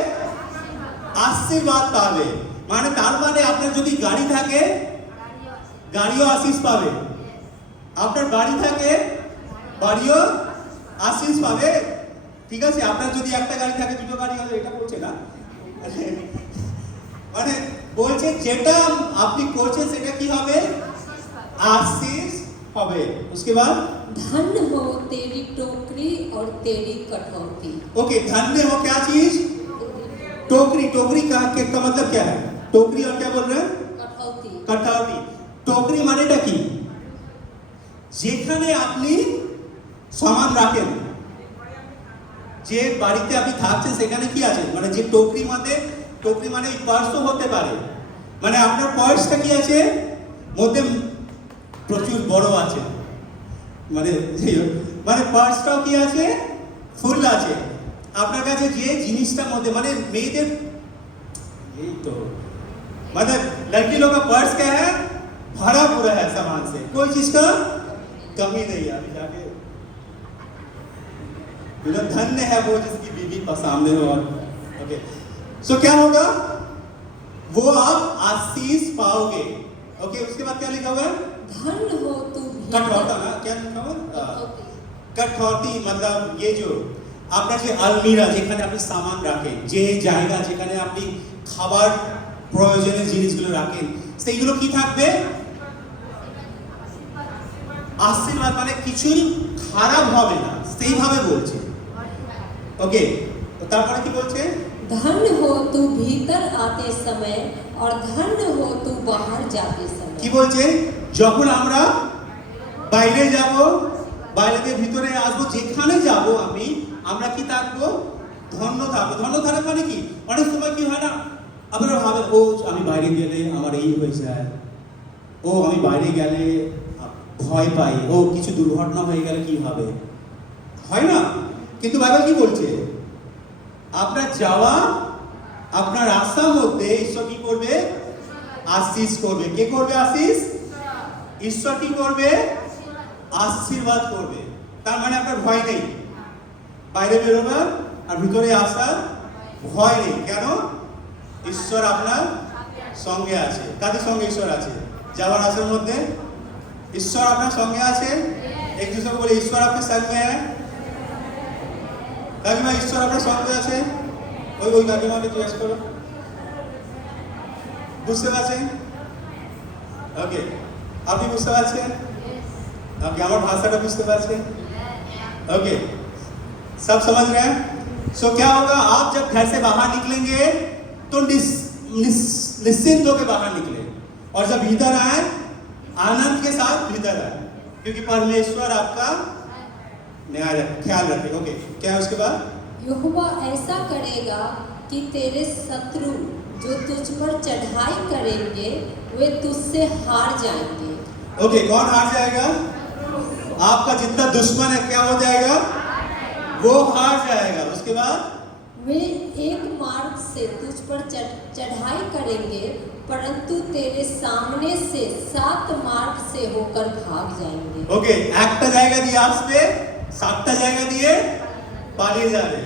আশীর্বাদ পাবে। মানে তার মানে আপনার যদি গাড়ি থাকে, গাড়িও আশীষ পাবে। আপনার বাড়ি থাকে, বাড়িও আশীষ পাবে। ঠিক আছে, আপনার যদি একটা গাড়ি থাকে, দুটো গাড়ি হবে, এটা বলছে না, মানে বলছে যেটা আপনি করছেন সেটা কি হবে? आशीष হবে। उसके बाद धन्य हो तेरी टोकरी और तेरी कटौती। ओके, धन्य हो क्या चीज? टोकरी। टोकरी का मतलब क्या है? टोकरी और क्या बोल रहे हैं? कटौती। কাটাউটি। टोकरी মানেটা কি? যেখানে আপনি সামান রাখেন, যে বাড়িতে আপনি থাকছেন সেখানে কি আছে? মানে যে টোকরি মানে পার্সও হতে পারে। মানে আপনার পার্সটা কি আছে? মধ্যে প্রচুর বড় আছে, মানে মানে পার্সটাও কি আছে? ফুল আছে। আপনার কাছে যে জিনিসটার মধ্যে, মানে মেয়েদের यही तो मतलब लड़की लोग का पर्स क्या है? भरा पूरा है सामान से, कोई चीज का कमी नहीं है। अभी जाके धन्य है वो जिसकी बीवी सामने हो। ओके, सो क्या होगा? वो आप आशीष पाओगे। ओके, उसके बाद क्या लिखा हुआ है? धन्य हो तू कठौता ना, क्या लिखा हुआ? कटौती। কঠৌতি मतलब ये जो আপনার যে আলমিরা, যেখানে আপনি সামান রাখেন, যে জায়গা যেখানে আপনি খাবার প্রয়োজনীয় জিনিসগুলো রাখেন, সেইগুলো কি থাকবে? আশীর্বাদ, মানে কিছুই খারাপ হবে না, সেইভাবে বলছে। ওকে, তো তারপরে কি বলছে? धन्य हो तू भीतर आते समय और धन्य हो तू बाहर जाते কি समय। বলছে? যখন আমরা বাইরে যাব, বাইরে থেকে ভিতরে আসবো, যেখানে যাব আমরা কি থাকবো? ধন্য থাকবো। ধন্য থাকা মানে কি? অনেক সময় কি হয় না, আপনারা ভাবেন ও আমি বাইরে গেলে আমার এই হয়ে যায়, ও আমি বাইরে গেলে ভয় পাই, ও কিছু দুর্ঘটনা হয়ে গেলে কি হবে, হয় না? কিন্তু বাইবেল কি বলছে? আপনার যাওয়া, আপনার আসার মধ্যে ঈশ্বর কি করবে? আশীষ করবে। কে করবে আশীষ? ঈশ্বর কি করবে? আশীর্বাদ করবে। তার মানে আপনার ভয় নেই, বাইরে বেরোবার আর ভিতরে আসার ভয় নেই। কেন? ঈশ্বর আপনার সঙ্গে আছে। কাদের সঙ্গে ঈশ্বর আছে? যাওয়ার আসার মধ্যে ঈশ্বর আপনার সঙ্গে আছে। এক दूसरे को बोले ईश्वर आपके संग में है। কাকিমা ঈশ্বর আপনার সঙ্গে আছে? ওই কাকিমাকে জিজ্ঞেস করো, বুঝতে পারছেন? ওকে, আপনি বুঝতে পারছেন? আপনি আমার ভাষाটা বুঝতে পারছেন? ओके, सब समझ रहे हैं? सो क्या होगा, आप जब घर से बाहर निकलेंगे तो निश्चिंत होकर बाहर निकले, और जब भीतर आए आनंद के साथ भीतर आए, क्योंकि परमेश्वर आपका ख्याल रखे। ओके, क्या है उसके बाद? यहोवा ऐसा करेगा कि तेरे शत्रु जो तुझ पर चढ़ाई करेंगे वे तुझसे हार जाएंगे। ओके, कौन हार जाएगा? आपका जितना दुश्मन है क्या हो जाएगा? वो हार जाएगा। उसके बाद वे एक मार्ग से तुझ पर चढ़ाई करेंगे परंतु तेरे सामने से 7 मार्ग से होकर भाग जाएंगे। ओके, একটা জায়গা দিয়ে আসবে, 7টা জায়গা দিয়ে পালিয়ে যাবে।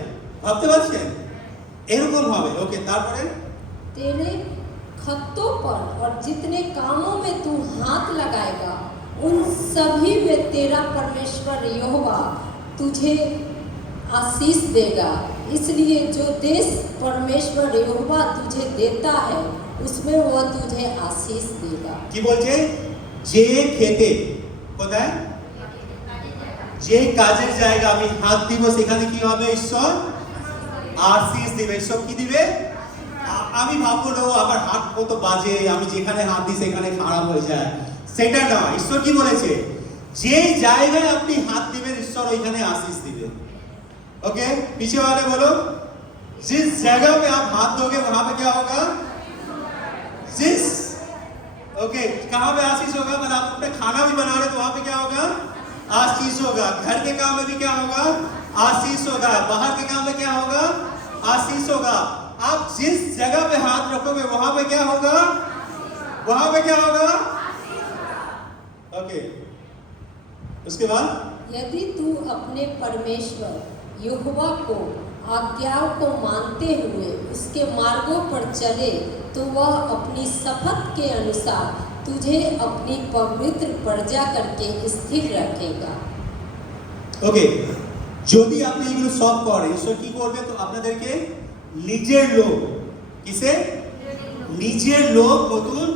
ভাবতে পারছেন? এরকম হবে। ওকে, তারপরে तेरे खत्तों पर और जितने कामों में तू हाथ लगाएगा उन सभी में तेरा परमेश्वर यहोवा तुझे आशीष देगा। इसलिए जो देश परमेश्वर यहोवा तुझे देता है उसमें वह तुझे आशीष देगा। কি বলছে? যে খেতে, কোথায়? যে কাজের জায়গা আমি হাত দিব সেখানে কি হবে? ঈশ্বর আশীষ দিবে। ঈশ্বর কি দিবে? আমি ভাববো না আমার হাত কত বাজে, আমি যেখানে হাত দিই সেখানে খারাপ হয়ে যায়, সেটা না। ঈশ্বর কি বলেছে? যে জায়গায় আপনি হাত দিবেন ঈশ্বর ওইখানে आशीष দিবে। ओके, पीछे वाले बोलो, जिस जगह पे आप हाथ दोगे वहां पे क्या होगा? जिस ओके, कहां पे आशीष होगा? मतलब आप अपने खाना भी बना रहे तो वहां पे क्या होगा? आशीष होगा। घर के काम में भी क्या होगा? आशीष होगा। बाहर के काम में क्या होगा? आशीष होगा। आप जिस जगह पे हाथ रखोगे वहां पे क्या होगा? वहां पे क्या होगा? ओके, उसके बाद यदि तू अपने परमेश्वर यहोवा को आज्ञाओं को मानते हुए उसके मार्गों पर चले तो वह अपनी शपथ के अनुसार तुझे अपनी पवित्र प्रजा करके स्थिर रखेगा। ওকে, যদি আপনি এগুলো সব করেন ঈশ্বর কি করবে? তো আপনাদেরকে নিজের লোক, কিসে? নিজের লোক মতন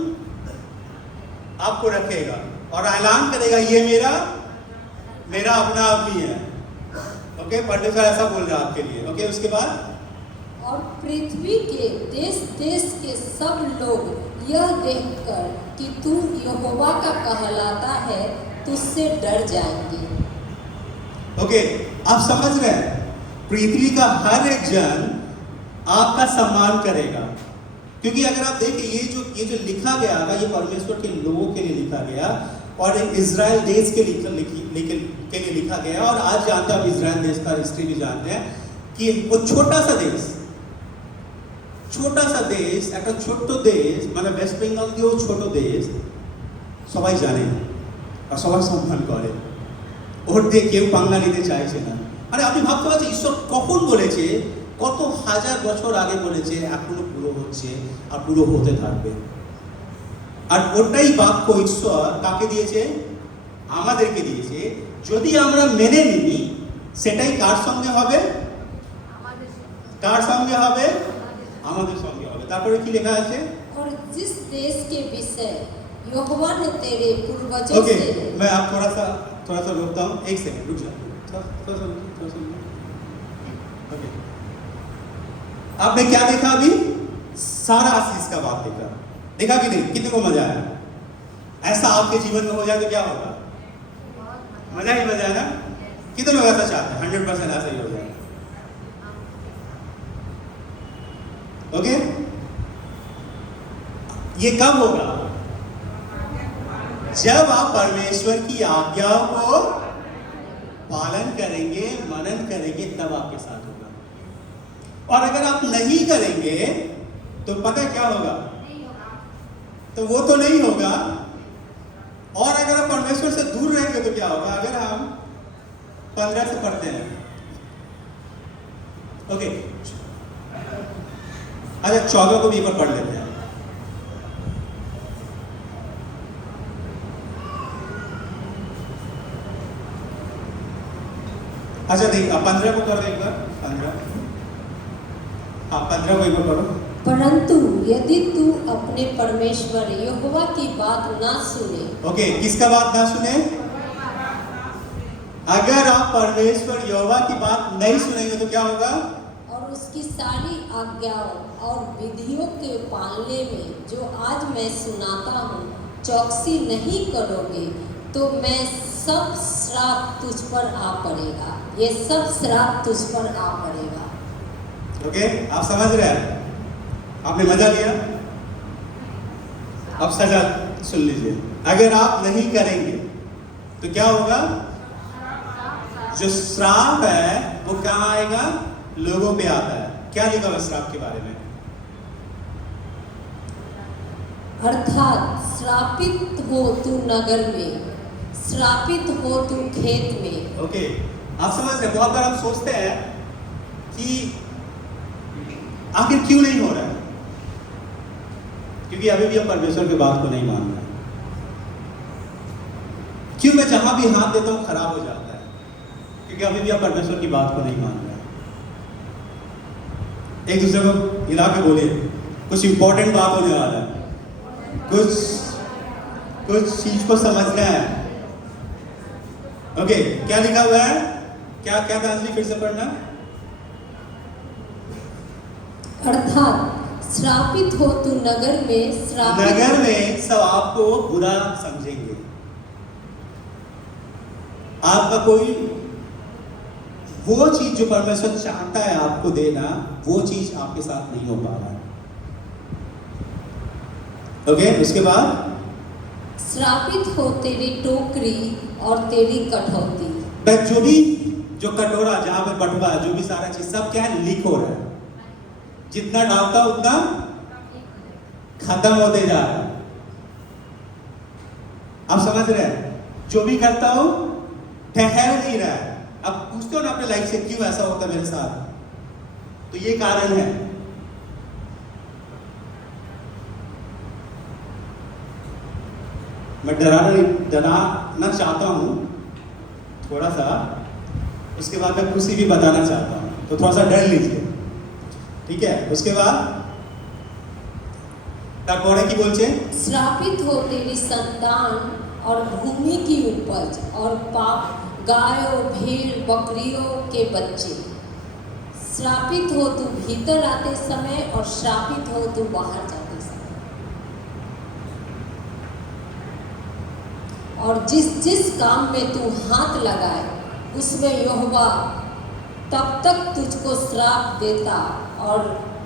आपको रखेगा और ऐलान करेगा ये मेरा अपना आदमी है। ओके, परमेश्वर ऐसा बोल रहा है आपके लिए। ओके, उसके बाद और पृथ्वी के देश देश के सब लोग यह देखकर कि तू यहोवा का कहलाता है तुझसे डर जाएंगे। ओके, आप समझ रहे हैं? पृथ्वी का हर एक जन आपका सम्मान करेगा, क्योंकि अगर आप देखें ये जो लिखा गया था ये परमेश्वर के लोगों के लिए लिखा गया और इजराइल देश के लिए लिखा गया। और आज जानते हैं, आप इजराइल देश का हिस्ट्री भी जानते हैं कि वो छोटा सा देश, একটা ছোট্ট দেশ, মানে ওয়েস্ট বেঙ্গল দিয়েও ছোট দেশ, সবাই জানে আর সবাই সম্মান করে, ওর দিয়ে কেউ পাঙ্গা নিতে চাইছে না। আরে আপনি ভাবতে পারছেন ঈশ্বর কখন বলেছে? কত হাজার বছর আগে বলেছে, এখনো পুরো হচ্ছে আর পুরো হতে থাকবে। আর ওটাই বাক্য ঈশ্বর কাকে দিয়েছে? আমাদেরকে দিয়েছে। যদি আমরা মেনে নিই সেটাই কার সঙ্গে হবে? কার সঙ্গে হবে? আমাদের সঙ্গে হবে। তারপরে কি লেখা আছে? और जिस देश के विषय यहोवा ने तेरे पूर्वजों ओके, से मैं आप थोड़ा सा रोकता हूँ, एक सेकंड रुक जाओ। थोड़ा सा ओके, आपने क्या देखा अभी? सारा आशीष का बात देखा कि नहीं? कितने को मजा आया? ऐसा आपके जीवन में हो जाए तो क्या होगा? मजा ही मजा है ना? कितने लोग ऐसा चाहते हैं? 100% ऐसा ही हो जाए। ओके, ये कब होगा? जब आप परमेश्वर की आज्ञाओं को पालन करेंगे, मनन करेंगे, तब आपके साथ होगा। और अगर आप नहीं करेंगे तो पता क्या होगा? तो वो तो नहीं होगा। और अगर आप परमेश्वर से दूर रहेंगे तो क्या होगा? अगर हम 15 से पढ़ते हैं, ओके, अच्छा 14 को भी एक बार पढ़ लेते हैं। अच्छा नहीं, 15 को कर दो एक बार। 15, हाँ 15 को एक बार पढ़ो। परंतु यदि तू अपने परमेश्वर यहोवा की बात ना सुने, ओके, किसका बात ना सुने? अगर आप परमेश्वर यहोवा की बात नहीं सुनेंगे तो क्या होगा? और उसकी सारी आज्ञाओं और विधियों के पालने में जो आज मैं सुनाता हूँ चौकसी नहीं करोगे, तो मैं सब श्राप तुझ पर आ पड़ेगा। ये सब श्राप तुझ पर आ पड़ेगा। ओके, आप समझ रहे हैं? आपने मजा लिया? अब सजा सुन लीजिए। अगर आप नहीं करेंगे तो क्या होगा? जो श्राप है वो कहाँ आएगा? लोगों पे आता है। क्या लिखा हुआ श्राप के बारे में? अर्थात श्रापित हो तू नगर में, श्रापित हो तू खेत में। ओके, आप समझ रहे? बहुत बार हम सोचते हैं कि आखिर क्यों नहीं हो रहा है? क्योंकि अभी भी हम परमेश्वर की बात को नहीं मान रहे। क्यों मैं जहां भी हाथ देता हूं खराब हो जाता है? क्योंकि अभी भी हम परमेश्वर की बात को नहीं मान रहे। एक दूसरे को हिला के बोलिए, कुछ इंपॉर्टेंट बात होने वाला है, कुछ चीज को समझना है। ओके, क्या लिखा हुआ है? क्या क्या ट्रांसलेट फिर से पढ़ना? अर्थात श्रापित हो तू नगर में, श्रापित नगर में सब आपको बुरा समझेंगे। आपका कोई वो चीज जो परमेश्वर चाहता है आपको देना, वो चीज आपके साथ नहीं हो पा रहा है। ओके, उसके बाद श्रापित हो तेरी टोकरी और तेरी कटौती। जो कटोरा जहां पे बटवा जो भी सारा चीज सब क्या है? लीक हो रहा है। जितना डालता उतना खत्म होते जा रहा है। आप समझ रहे हैं? जो भी करता हूं ठहर नहीं रहा है। अब पूछते हो ना अपने लाइफ से, क्यों ऐसा होता है मेरे साथ? तो ये कारण है। मैं डराना चाहता हूं थोड़ा सा, उसके बाद मैं खुशी भी बताना चाहता हूं, तो थोड़ा सा डर लीजिए, ठीक है? उसके बाद তারপরে কি বলছে? श्रापित हो तेरी संतान और भूमि की उपज और पाप गायों भेड़ बकरियों के बच्चे। श्रापित हो तू भीतर आते समय और श्रापित हो तू बाहर जाते समय। और जिस जिस काम में तू हाथ लगाए उसमें यहोवा तब तक तुझको श्राप देता और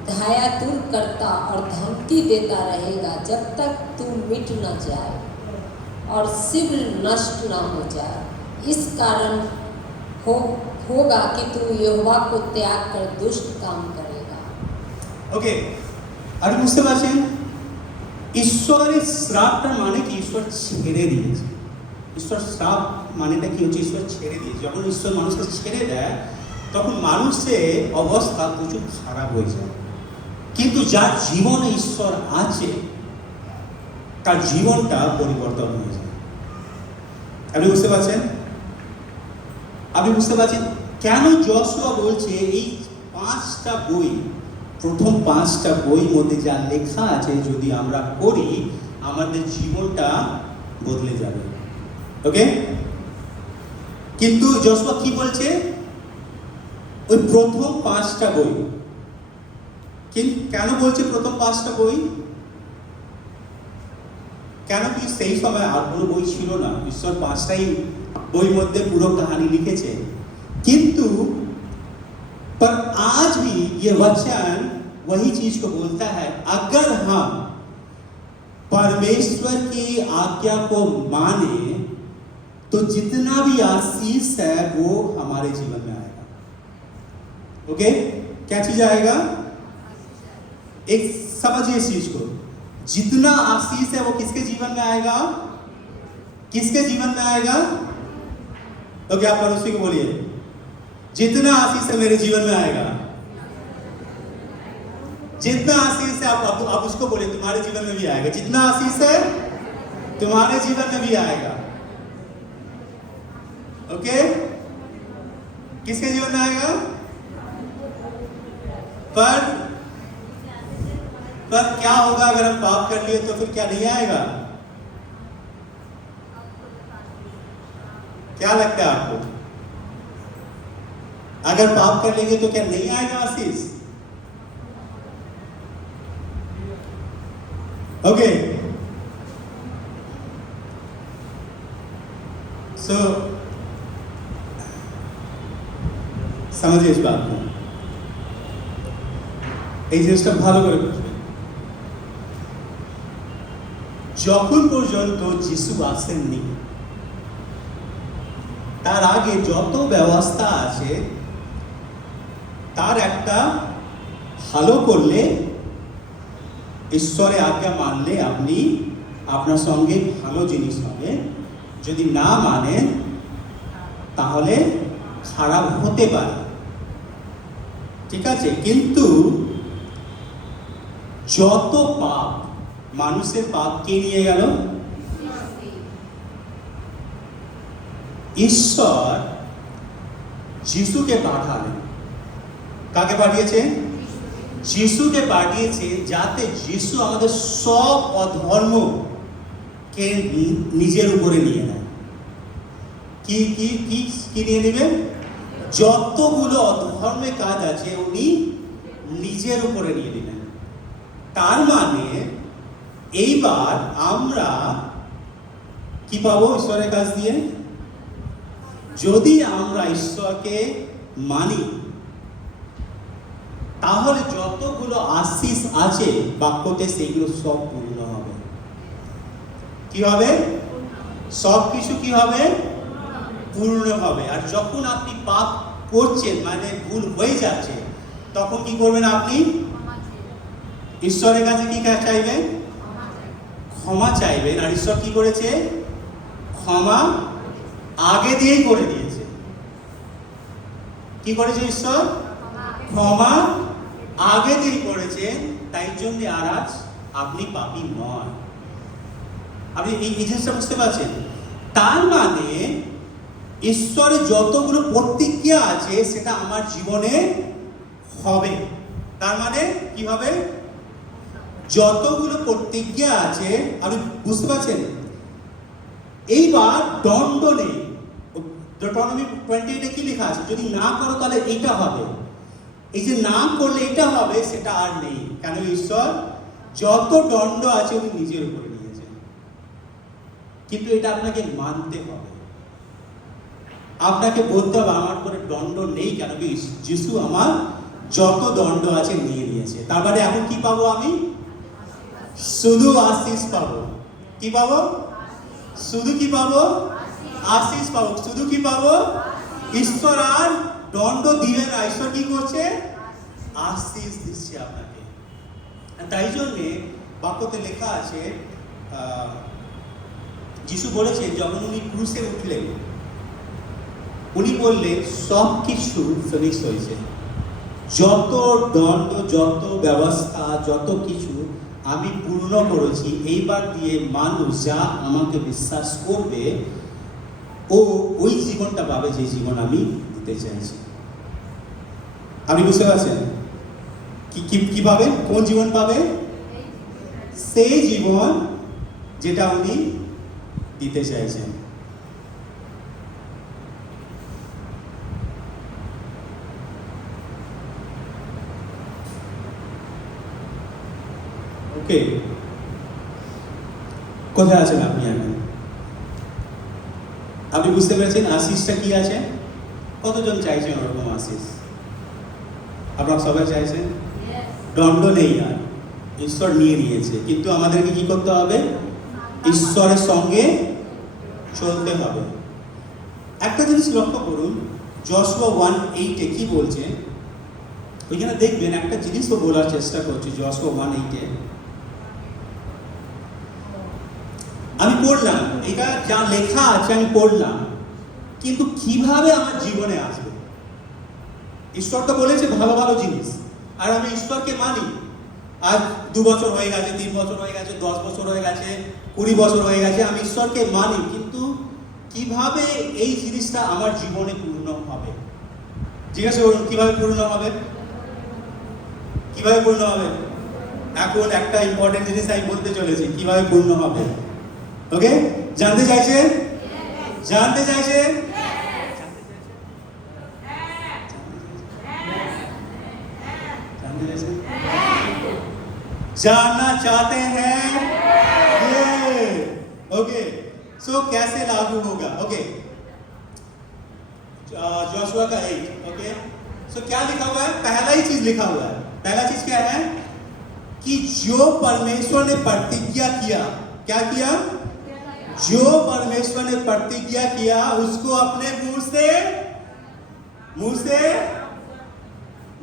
धायातुर करता और धमकी देता रहेगा जब तक तू मिट न जाए और शिविर नष्ट न हो जाए। इस कारण होगा कि तू यहोवा को त्याग कर दुष्ट काम करेगा। ওকে, আর বুঝতে পারছেন? ঈশ্বরের শ্রাপটা মানে কি? ঈশ্বর ছেড়ে দিয়েছে। ঈশ্বর শ্রাপ মানেটা কি হচ্ছে? ঈশ্বর ছেড়ে দিয়েছে। যখন ঈশ্বর মানুষকে ছেড়ে দেয় তখন মানুষের অবস্থা প্রচুর খারাপ হয়ে যায়। কিন্তু যার জীবনে ঈশ্বর আছে তার জীবনটা পরিবর্তন হয়ে যায়। আপনি বুঝতে পারছেন? আপনি বুঝতে পারছেন কেন যশোয়া বলছে এই 5টা বই, প্রথম 5টা বই মধ্যে যা লেখা আছে যদি আমরা করি আমাদের জীবনটা বদলে যাবে। ওকে, কিন্তু যশোয়া কি বলছে? ওই প্রথম 5টা বই। কেন বলছে প্রথম 5টা বই? কেন কি সেই সময় আর কোনো বই ছিল না? ঈশ্বর 5টাই বই মধ্যে পুরো कहानी लिखेছে। किंतु पर आज भी ये वचन वही चीज को बोलता है, अगर हम परमेश्वर की आज्ञा को माने तो जितना भी आशीष है वो हमारे जीवन में आएगा। ओके, क्या चीज आएगा? एक समझिए इस चीज को, जितना आशीष है वो किसके जीवन में आएगा? किसके जीवन में आएगा? तो क्या पड़ोसी को बोलिए, जितना आशीष है मेरे जीवन में आएगा। जितना आशीष है आप उसको बोले तुम्हारे जीवन में भी आएगा, जितना आशीष है तुम्हारे जीवन में भी आएगा। ओके, किसके जीवन में आएगा? पर क्या होगा अगर हम पाप कर लिए तो फिर क्या नहीं आएगा? क्या लगता है आपको? अगर पाप कर लेंगे तो क्या नहीं आएगा आशीष? ओके, सो समझिए इस बात को, এই জিনিসটা ভালো করে বুঝবেন। যখন পর্যন্ত যিশু আসেননি তার আগে যত ব্যবস্থা আছে তার একটা ভালো করলে, ঈশ্বরের আজ্ঞা মানলে আপনি আপনার সঙ্গে ভালো জিনিস হবে, যদি না মানেন তাহলে খারাপ হতে পারে, ঠিক আছে? কিন্তু যত পাপ, মানুষের পাপ কে নিয়ে গেল? ঈশ্বর যিশুকে পাঠালেন। কাকে পাঠিয়েছে? যিশুকে পাঠিয়েছে, যাতে যিশু আমাদের সব অধর্মকে নিজের উপরে নিয়ে নেয়। কি কি কি কি নিয়ে নেবেন? যতগুলো অধর্মের কাজ আছে উনি নিজের উপরে নিয়ে নেবেন। তার মানে এইবার আমরা কি পাবো ঈশ্বরের কাছ দিয়ে? যদি আমরা ঈশ্বরকে মানি তাহলে যতগুলো আশীষ আছে বাক্যতে সেগুলো সব পূর্ণ হবে। কি হবে? সব কিছু কি হবে? পূর্ণ হবে। আর যখন আপনি পাপ করছেন, মানে ভুল হয়ে যাচ্ছে, তখন কি করবেন? আপনি ঈশ্বরের কাছে কি চাইবেন? ক্ষমা চাইবেন। আর ঈশ্বর কি করেছে? ক্ষমা আগে দিয়েই করে দিয়েছে। কি করেছে ঈশ্বর? ক্ষমা আগে দিয়েই করেছে। তাই জন্য আর আজ আপনি পাপী নয়। আপনি এই জিনিসটা বুঝতে পারছেন? তার মানে ঈশ্বরের যতগুলো প্রতিজ্ঞা আছে সেটা আমার জীবনে হবে। তার মানে কি হবে? যতগুলো প্রতিজ্ঞা আছে, আপনি বুঝতে পারছেন? এইবার দণ্ড নেই। ডেট্রোনমি 28 কি লেখা আছে? যদি না করো তাহলে এটা হবে। এই যে না করলে এটা হবে, সেটা আর নেই। কেন? ঈশ্বর যত দণ্ড আছে উনি নিজের উপরে নিয়েছেন। কিন্তু এটা আপনাকে মানতে হবে। আপনাকে বলতে হবে আমার উপরে দণ্ড নেই, কেন কি যিশু আমার যত দণ্ড আছে নিয়ে নিয়েছে। তারপরে এখন কি পাবো? আমি শুধু আশীষ পাবো। কি পাবো? শুধু কি পাবো? আশীষ পাবো। শুধু কি পাবো? ঈশ্বর আর দণ্ড দিবে না। ঈশ্বর কি করছে? আশীষ দিচ্ছে আপনাকে। তাই জন্যে বাক্যতে লেখা আছে, যিশু বলেছেন যখন উনি ক্রুশে উঠলেন, উনি বললেন সব কিছু ফিনিশ হয়েছে। যত দণ্ড, যত ব্যবস্থা, যত কিছু আমি পূর্ণ করেছি। এইবার দিয়ে মানুষ যা আমাকে বিশ্বাস করবে ও ওই জীবনটা পাবে যে জীবন আমি দিতে চাইছি। আপনি বুঝতে পারছেন? কি পাবে? কোন জীবন পাবে? সেই জীবন যেটা উনি দিতে চাইছেন। ওকে, কোথায় আছেন আপনি এখন? আপনি বুঝতে পেরেছেন আশীষটা কি আছে? কতজন চাইছেন ওরকম আশীষ? আপনারা সবাই চাইছেন? দণ্ড নেই আর, ঈশ্বর নিয়ে নিয়েছে। কিন্তু আমাদেরকে কি করতে হবে? ঈশ্বরের সঙ্গে চলতে হবে। একটা জিনিস লক্ষ্য করুন, যশোয়া 1:8 কি বলছে? ওইখানে দেখবেন একটা জিনিসও বলার চেষ্টা করছি। যশোয়া 1:8 আমি পড়লাম, এটা যা লেখা আছে আমি পড়লাম, কিন্তু কিভাবে আমার জীবনে আসবে? ঈশ্বর তো বলেছে ভালো ভালো জিনিস, আর আমি ঈশ্বরকে মানি, আজ 2 বছর হয়ে গেছে, 3 বছর হয়ে গেছে, 10 বছর হয়ে গেছে, 20 বছর হয়ে গেছে, আমি ঈশ্বরকে মানি, কিন্তু কিভাবে এই জিনিসটা আমার জীবনে পূর্ণ হবে? জিজ্ঞাসা করুন, কিভাবে পূর্ণ হবে? কিভাবে পূর্ণ হবে? এখন একটা ইম্পর্টেন্ট জিনিস আমি বলতে চলেছি, কিভাবে পূর্ণ হবে। ওকে, জানতে চাইছেন? জানতে চাইছেন? जानते चाहते जानना चाहते हैं? ये ओके, सो कैसे लागू होगा? ओके, जोशुआ का 8, ओके, सो क्या लिखा हुआ है? पहला ही चीज लिखा हुआ है। पहला चीज क्या है? कि जो परमेश्वर ने प्रतिज्ञा किया, क्या किया? जो परमेश्वर ने प्रतिज्ञा किया उसको अपने मुंह से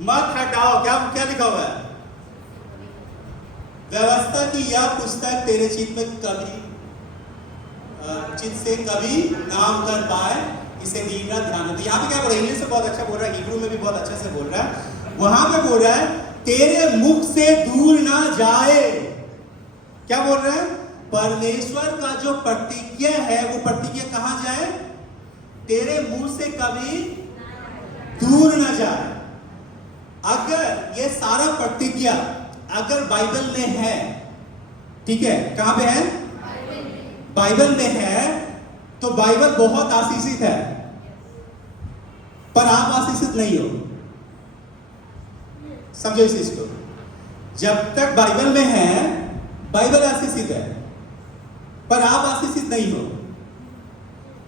मत हटाओ। क्या क्या लिखा हुआ है? व्यवस्था की यह पुस्तक तेरे चित्त में कभी चित्त से कभी ना उतर पाए, इसे दिन रात ध्यान दे। यहाँ पे क्या बोल रहा है? इंग्लिश से बहुत अच्छा बोल रहा है, हिब्रू में भी बहुत अच्छा से बोल रहा है। वहां पे बोल रहा है तेरे मुख से दूर ना जाए। क्या बोल रहा है? परमेश्वर का जो प्रतिज्ञा है वो प्रतिज्ञा कहां जाए? तेरे मुंह से कभी दूर ना जाए। अगर ये सारा प्रतिज्ञा अगर बाइबल में है, ठीक है, कहां पे है? बाइबल में है, तो बाइबल बहुत आशीषित है, पर आप आशीषित नहीं हो। समझो इस चीज को। जब तक बाइबल में है, बाइबल आशीषित है, पर आप आशीषित नहीं हो।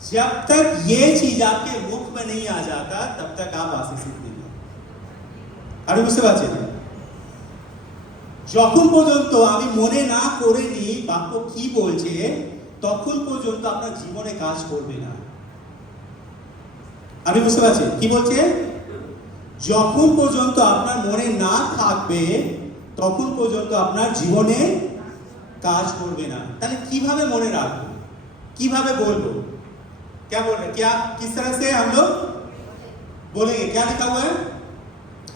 जब तक ये चीज आपके मुख में नहीं आ जाता, तब तक आप आशीषित नहीं हो। আরে বুঝতে পারছেন? যখন পর্যন্ত আমি মনে না করে নিই বাক্য কি বলছে, তখন পর্যন্ত আপনার জীবনে কাজ করবে না। আপনি বুঝতে পারছেন কি বলছে? যখন পর্যন্ত আপনার মনে না থাকবে, তখন পর্যন্ত আপনার জীবনে কাজ করবে না। তাহলে কিভাবে মনে রাখবো? কিভাবে বলবো? क्या बोल रहे हैं? क्या किस तरह से हम लोग बोलेंगे? क्या लिखा हुआ है?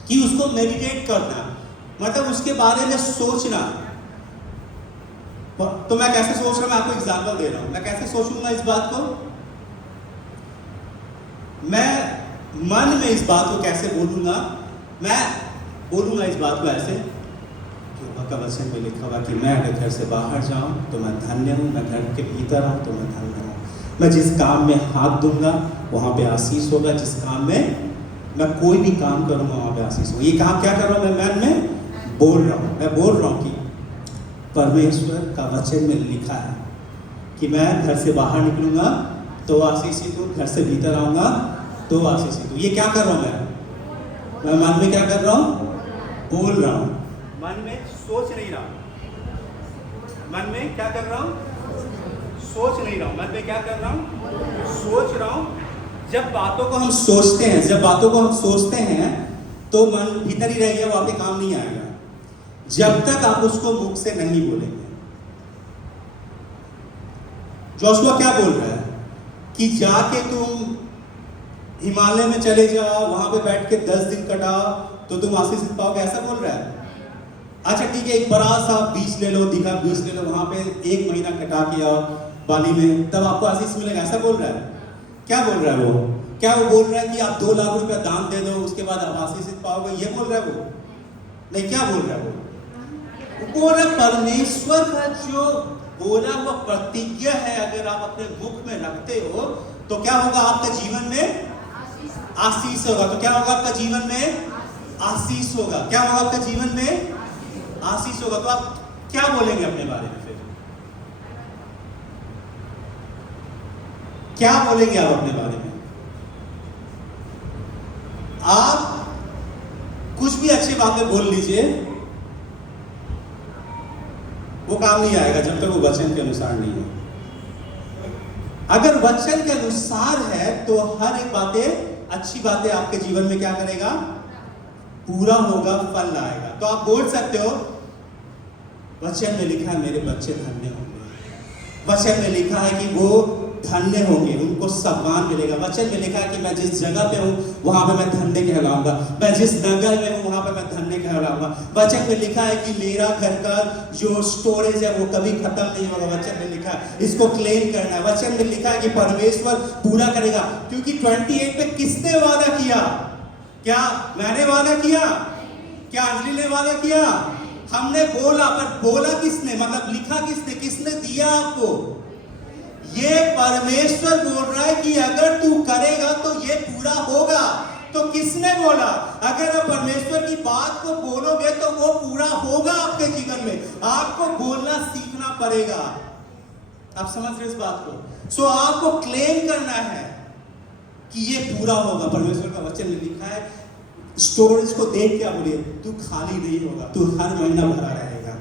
कि उसको मेडिटेट करना, मतलब उसके बारे में सोचना। तो मैं कैसे सोच रहा हूं? मैं आपको एग्जांपल दे रहा हूं। मैं कैसे सोचूंगा इस बात को? मैं मन में इस बात को कैसे बोलूंगा? मैं बोलूंगा इस बात को ऐसे, यहोवा का वचन में लिखा हुआ कि मैं अगर घर से बाहर जाऊं तो मैं धन्य हूं, मैं घर के भीतर आऊं तो मैं धन्य हूं। मैं जिस काम में हाथ दूंगा वहां पे आशीष होगा, जिस काम में मैं कोई भी काम करूंगा वहां पे आशीष होगा। ये काम क्या कर रहा हूं? मैं मन में बोल रहा हूं। मैं बोल रहा हूं कि परमेश्वर का वचन में लिखा है कि मैं घर से बाहर निकलूंगा तो आशीषित हूं, घर से भीतर आऊंगा तो आशीषित हूं। ये क्या कर रहा हूं? मैं मन में क्या कर रहा हूं? बोल रहा हूं। मन में सोच नहीं रहा हूं। मन में क्या कर रहा हूं? सोच नहीं रहा हूं। मन में क्या कर रहा हूं? सोच रहा हूं। जब बातों को हम सोचते हैं, तो मन भीतर ही रह गया, वो आपके काम नहीं आएगा जब तक आप उसको मुख से नहीं बोलेंगे। जोशुआ क्या बोल रहा है? कि जाके तुम हिमालय में चले जाओ, वहां पे बैठ के 10 दिन कटाओ तो तुम आशीष पाओगे, ऐसा बोल रहा है। अच्छा ठीक है, एक बड़ा सा बीच ले लो, दीघा बीच ले लो, वहां पे 1 महीना कटा के आओ बाली में, तब आपको आशीष मिलेगा, ऐसा बोल रहा है। क्या बोल रहा है वो? क्या वो बोल रहा है कि आप 2 लाख रुपया दान दे दो, उसके बाद आप आशीष पाओगे, ये बोल रहा है वो? नहीं, क्या बोल रहा है वो? बोल रहा है परमेश्वर का जो बोला हुआ प्रतिज्ञा है, अगर आप अपने मुख में रखते हो तो क्या होगा? आपके जीवन में आशीष होगा। तो क्या होगा आपका जीवन में? आशीष होगा। क्या होगा आपका जीवन में? आशीष होगा। तो आप क्या बोलेंगे अपने बारे में? फिर क्या बोलेंगे आप अपने बारे में? आप कुछ भी अच्छी बातें बोल लीजिए, वो काम नहीं आएगा जब तक वो वचन के अनुसार नहीं है। अगर वचन के अनुसार है तो हर एक बातें, अच्छी बातें आपके जीवन में क्या करेगा? पूरा होगा, फल लाएगा। तो आप बोल सकते हो वचन में लिखा है मेरे बच्चे धन्य होंगे। वचन में लिखा है कि वो धन्य होंगे, उनको सम्मान मिलेगा। वचन में लिखा है कि मैं जिस जगह पे हूँ वहां पे मैं धन्य कहलाऊंगा, मैं जिस नगर में हूँ वहां पे मैं धन्य कहलाऊंगा। वचन में लिखा है कि मेरा घर का जो स्टोरेज है वो कभी खत्म नहीं होगा। वचन में लिखा है, इसको क्लेम करना है। वचन में लिखा है कि परमेश्वर पूरा करेगा, क्योंकि 28 पे किसने वादा किया? क्या मैंने वादा किया? क्या अंजलि ने वादा किया? हमने बोला, पर बोला किसने? मतलब लिखा किसने? किसने दिया आपको? ये परमेश्वर बोल रहा है कि अगर तू करेगा तो ये पूरा होगा। तो किसने बोला? अगर आप परमेश्वर की बात को बोलोगे तो वो पूरा होगा आपके जीवन में। आपको बोलना सीखना पड़ेगा। आप समझ रहे इस बात को? सो आपको क्लेम करना है कि ये पूरा होगा। परमेश्वर का वचन में लिखा है, स्टोरेज को देख क्या बोलिए, तू खाली नहीं होगा, तू हर महीना भरा रहेगा।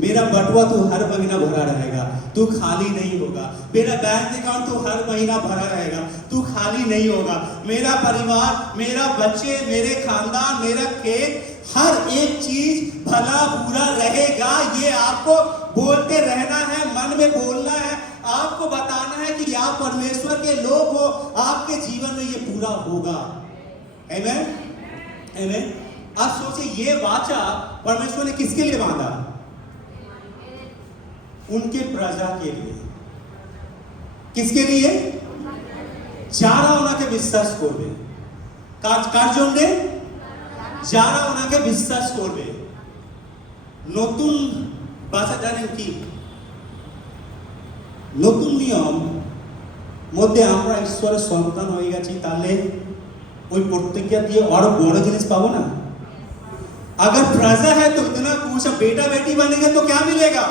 मेरा बटुआ तू हर महीना भरा रहेगा, तू खाली नहीं होगा। मेरा बैंक अकाउंट तू हर महीना भरा रहेगा, तू खाली नहीं होगा। मेरा परिवार, मेरा बच्चे, मेरे खानदान, मेरा खेत, हर एक चीज भला बुरा रहेगा। ये आपको बोलते रहना है, मन में बोलना है, आपको बताना है कि आप परमेश्वर के लोग हो, आपके जीवन में ये पूरा होगा। आमीन, आमीन। आप सोचिए, ये वाचा परमेश्वर ने किसके लिए बांधा? उनके प्रजा के लिए। किसके लिए? যারা ওনাকে বিশ্বাস করবে। কার জন্য? যারা ওনাকে বিশ্বাস করবে। নতুন ভাষা জানেন কি? নতুন নিয়ম মধ্যে আমরা ঈশ্বরের সন্তান হয়ে গেছি, তাহলে ওই প্রত্যেকটা দিয়ে আরো বড় জিনিস পাবো না? अगर प्रजा है तो इतना कुछ, बेटा बेटी बनेगा तो क्या मिलेगा?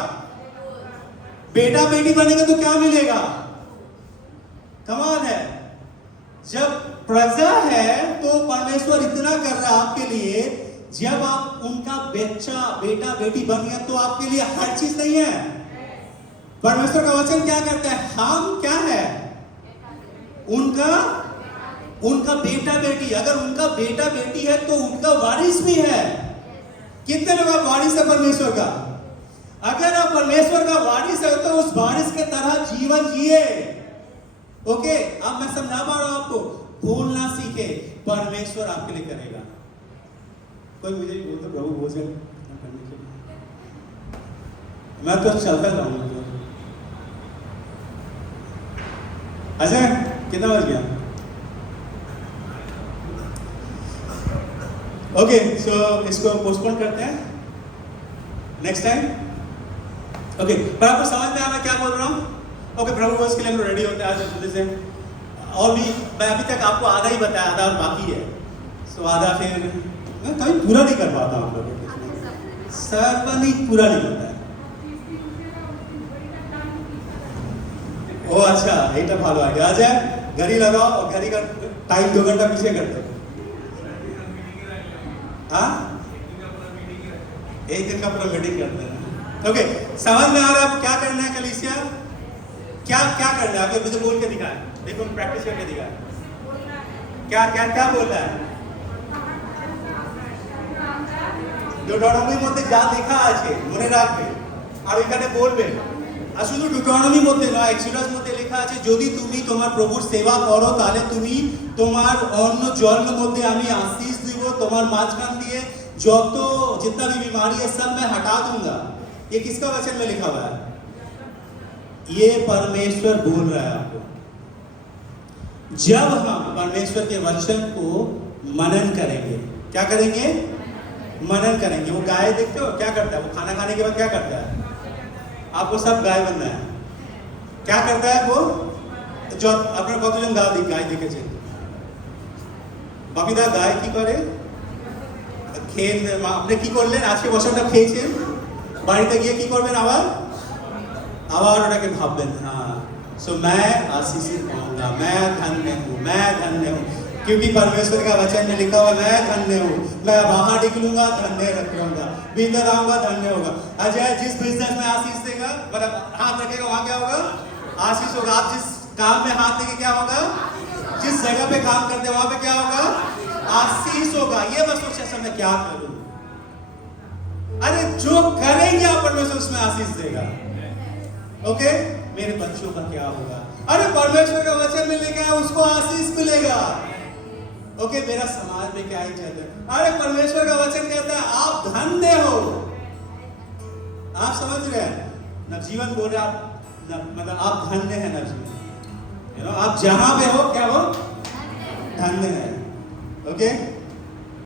बेटा बेटी बनेगा तो क्या मिलेगा? कमाल है। जब प्रजा है तो परमेश्वर इतना कर रहा है आपके लिए। जब आप उनका बच्चा, बेटा बेटी बन गया तो आपके लिए हर चीज नहीं है। परमेश्वर का वचन क्या करता है? हम क्या है? उनका बेटा बेटी। अगर उनका बेटा बेटी है तो उनका वारिस भी है। कितने लोग आप वारिस है परमेश्वर का? अगर आप परमेश्वर का वारिस है तो उस वारिस के तरह जीवन जिए। ओके, अब मैं समझा पा रहा हूं आपको। बोलना सीखे, परमेश्वर आपके लिए करेगा। कोई मुझे भी बोलता प्रभु भोजन करने के लिए, मैं तो चलता जाऊंगा। अच्छा, कितना बज गया? ओके, सो इसको पोस्टपोन करते हैं नेक्स्ट टाइम। ओके, पर आपको समझ में आया मैं क्या बोल रहा हूँ? ओके, प्रभु भोज के लिए हम रेडी होते हैं आज जल्दी से। और भी मैं अभी तक आपको आधा ही बताया, आधा और बाकी है। सो आधा फिर मैं कभी पूरा नहीं कर पाता हूँ, सर्वाधिक पूरा नहीं होता है। ओ अच्छा, এটা ভালো আইডিয়া। आ जाए, घड़ी लगाओ और घड़ी का टाइम 2 घंटा पीछे कर दो। हाँ, एक दिन का पूरा मीटिंग करते हैं। ओके, समझ में आ रहा है आप क्या करना है? कलीसिया क्या क्या करना है? आपको मुझे बोल के दिखाएं, देखो प्रैक्टिस करके दिखाएं। क्या क्या क्या बोल रहा है? ডিউটোনমির মধ্যে যা লেখা আছে মনে রাখবে আর এখানে বলবে। আর শুধু ডিউটোনমির মধ্যে নয়, এক্সোডাস মধ্যে লেখা আছে যদি তুমি তোমার প্রভুর সেবা করো তাহলে তুমি তোমার অন্ন জলের মধ্যে আমি আশীষ দেব, তোমার মাঝখান দিয়ে যত जितना भी बीमारी है सब मैं हटा दूंगा। ये किसका वचन में लिखा हुआ है? ये परमेश्वर बोल रहा है आपको। जब हम परमेश्वर के वचन को मनन करेंगे, क्या करेंगे? मनन करेंगे। वो गाय देखते हो क्या करता है? वो खाना खाने के बाद क्या करता है? आपको सब गाय बनना है। क्या करता है वो? जो अपने कतজন गाय देखेছে? বাপিদা গায় কি করে? খেয়ে আপনি কি করলেন? আজকে বছরটা খেয়েছেন, বাড়িতে গিয়ে কি করবেন? আবার ওটাকে ভাববেন, हाँ सो मैं आशीषित पाऊंगा, मैं धन्य हूँ, मैं धन्य हूँ, क्योंकि परमेश्वर का वचन में लिखा हुआ मैं धन्य हूँ। मैं बाहर निकलूंगा धन्य रखूंगा, भीतर आऊंगा धन्य होगा। अजय जिस बिजनेस में आशीष देगा, मतलब हाथ रखेगा वहां क्या होगा? आशीष होगा। आप जिस काम में हाथ देके क्या होगा? जिस जगह पे काम करते हैं वहां पे क्या होगा? आशीष होगा। ये बस सोचे समय क्या करूं? अरे जो करेंगे आप परमेश्वर उसमें आशीष देगा। ओके, मेरे बच्चों का क्या होगा? अरे परमेश्वर का वचन मिलेगा, उसको आशीष मिलेगा। ओके, मेरा समाज में क्या ही चल रहा है? अरे परमेश्वर का वचन कहता है आप धन्य हो। आप समझ रहे हैं? नवजीवन बोल रहे आप, मतलब आप धन्य हैं नवजीवन। आप जहां पे हो क्या हो? धन्य है। ओके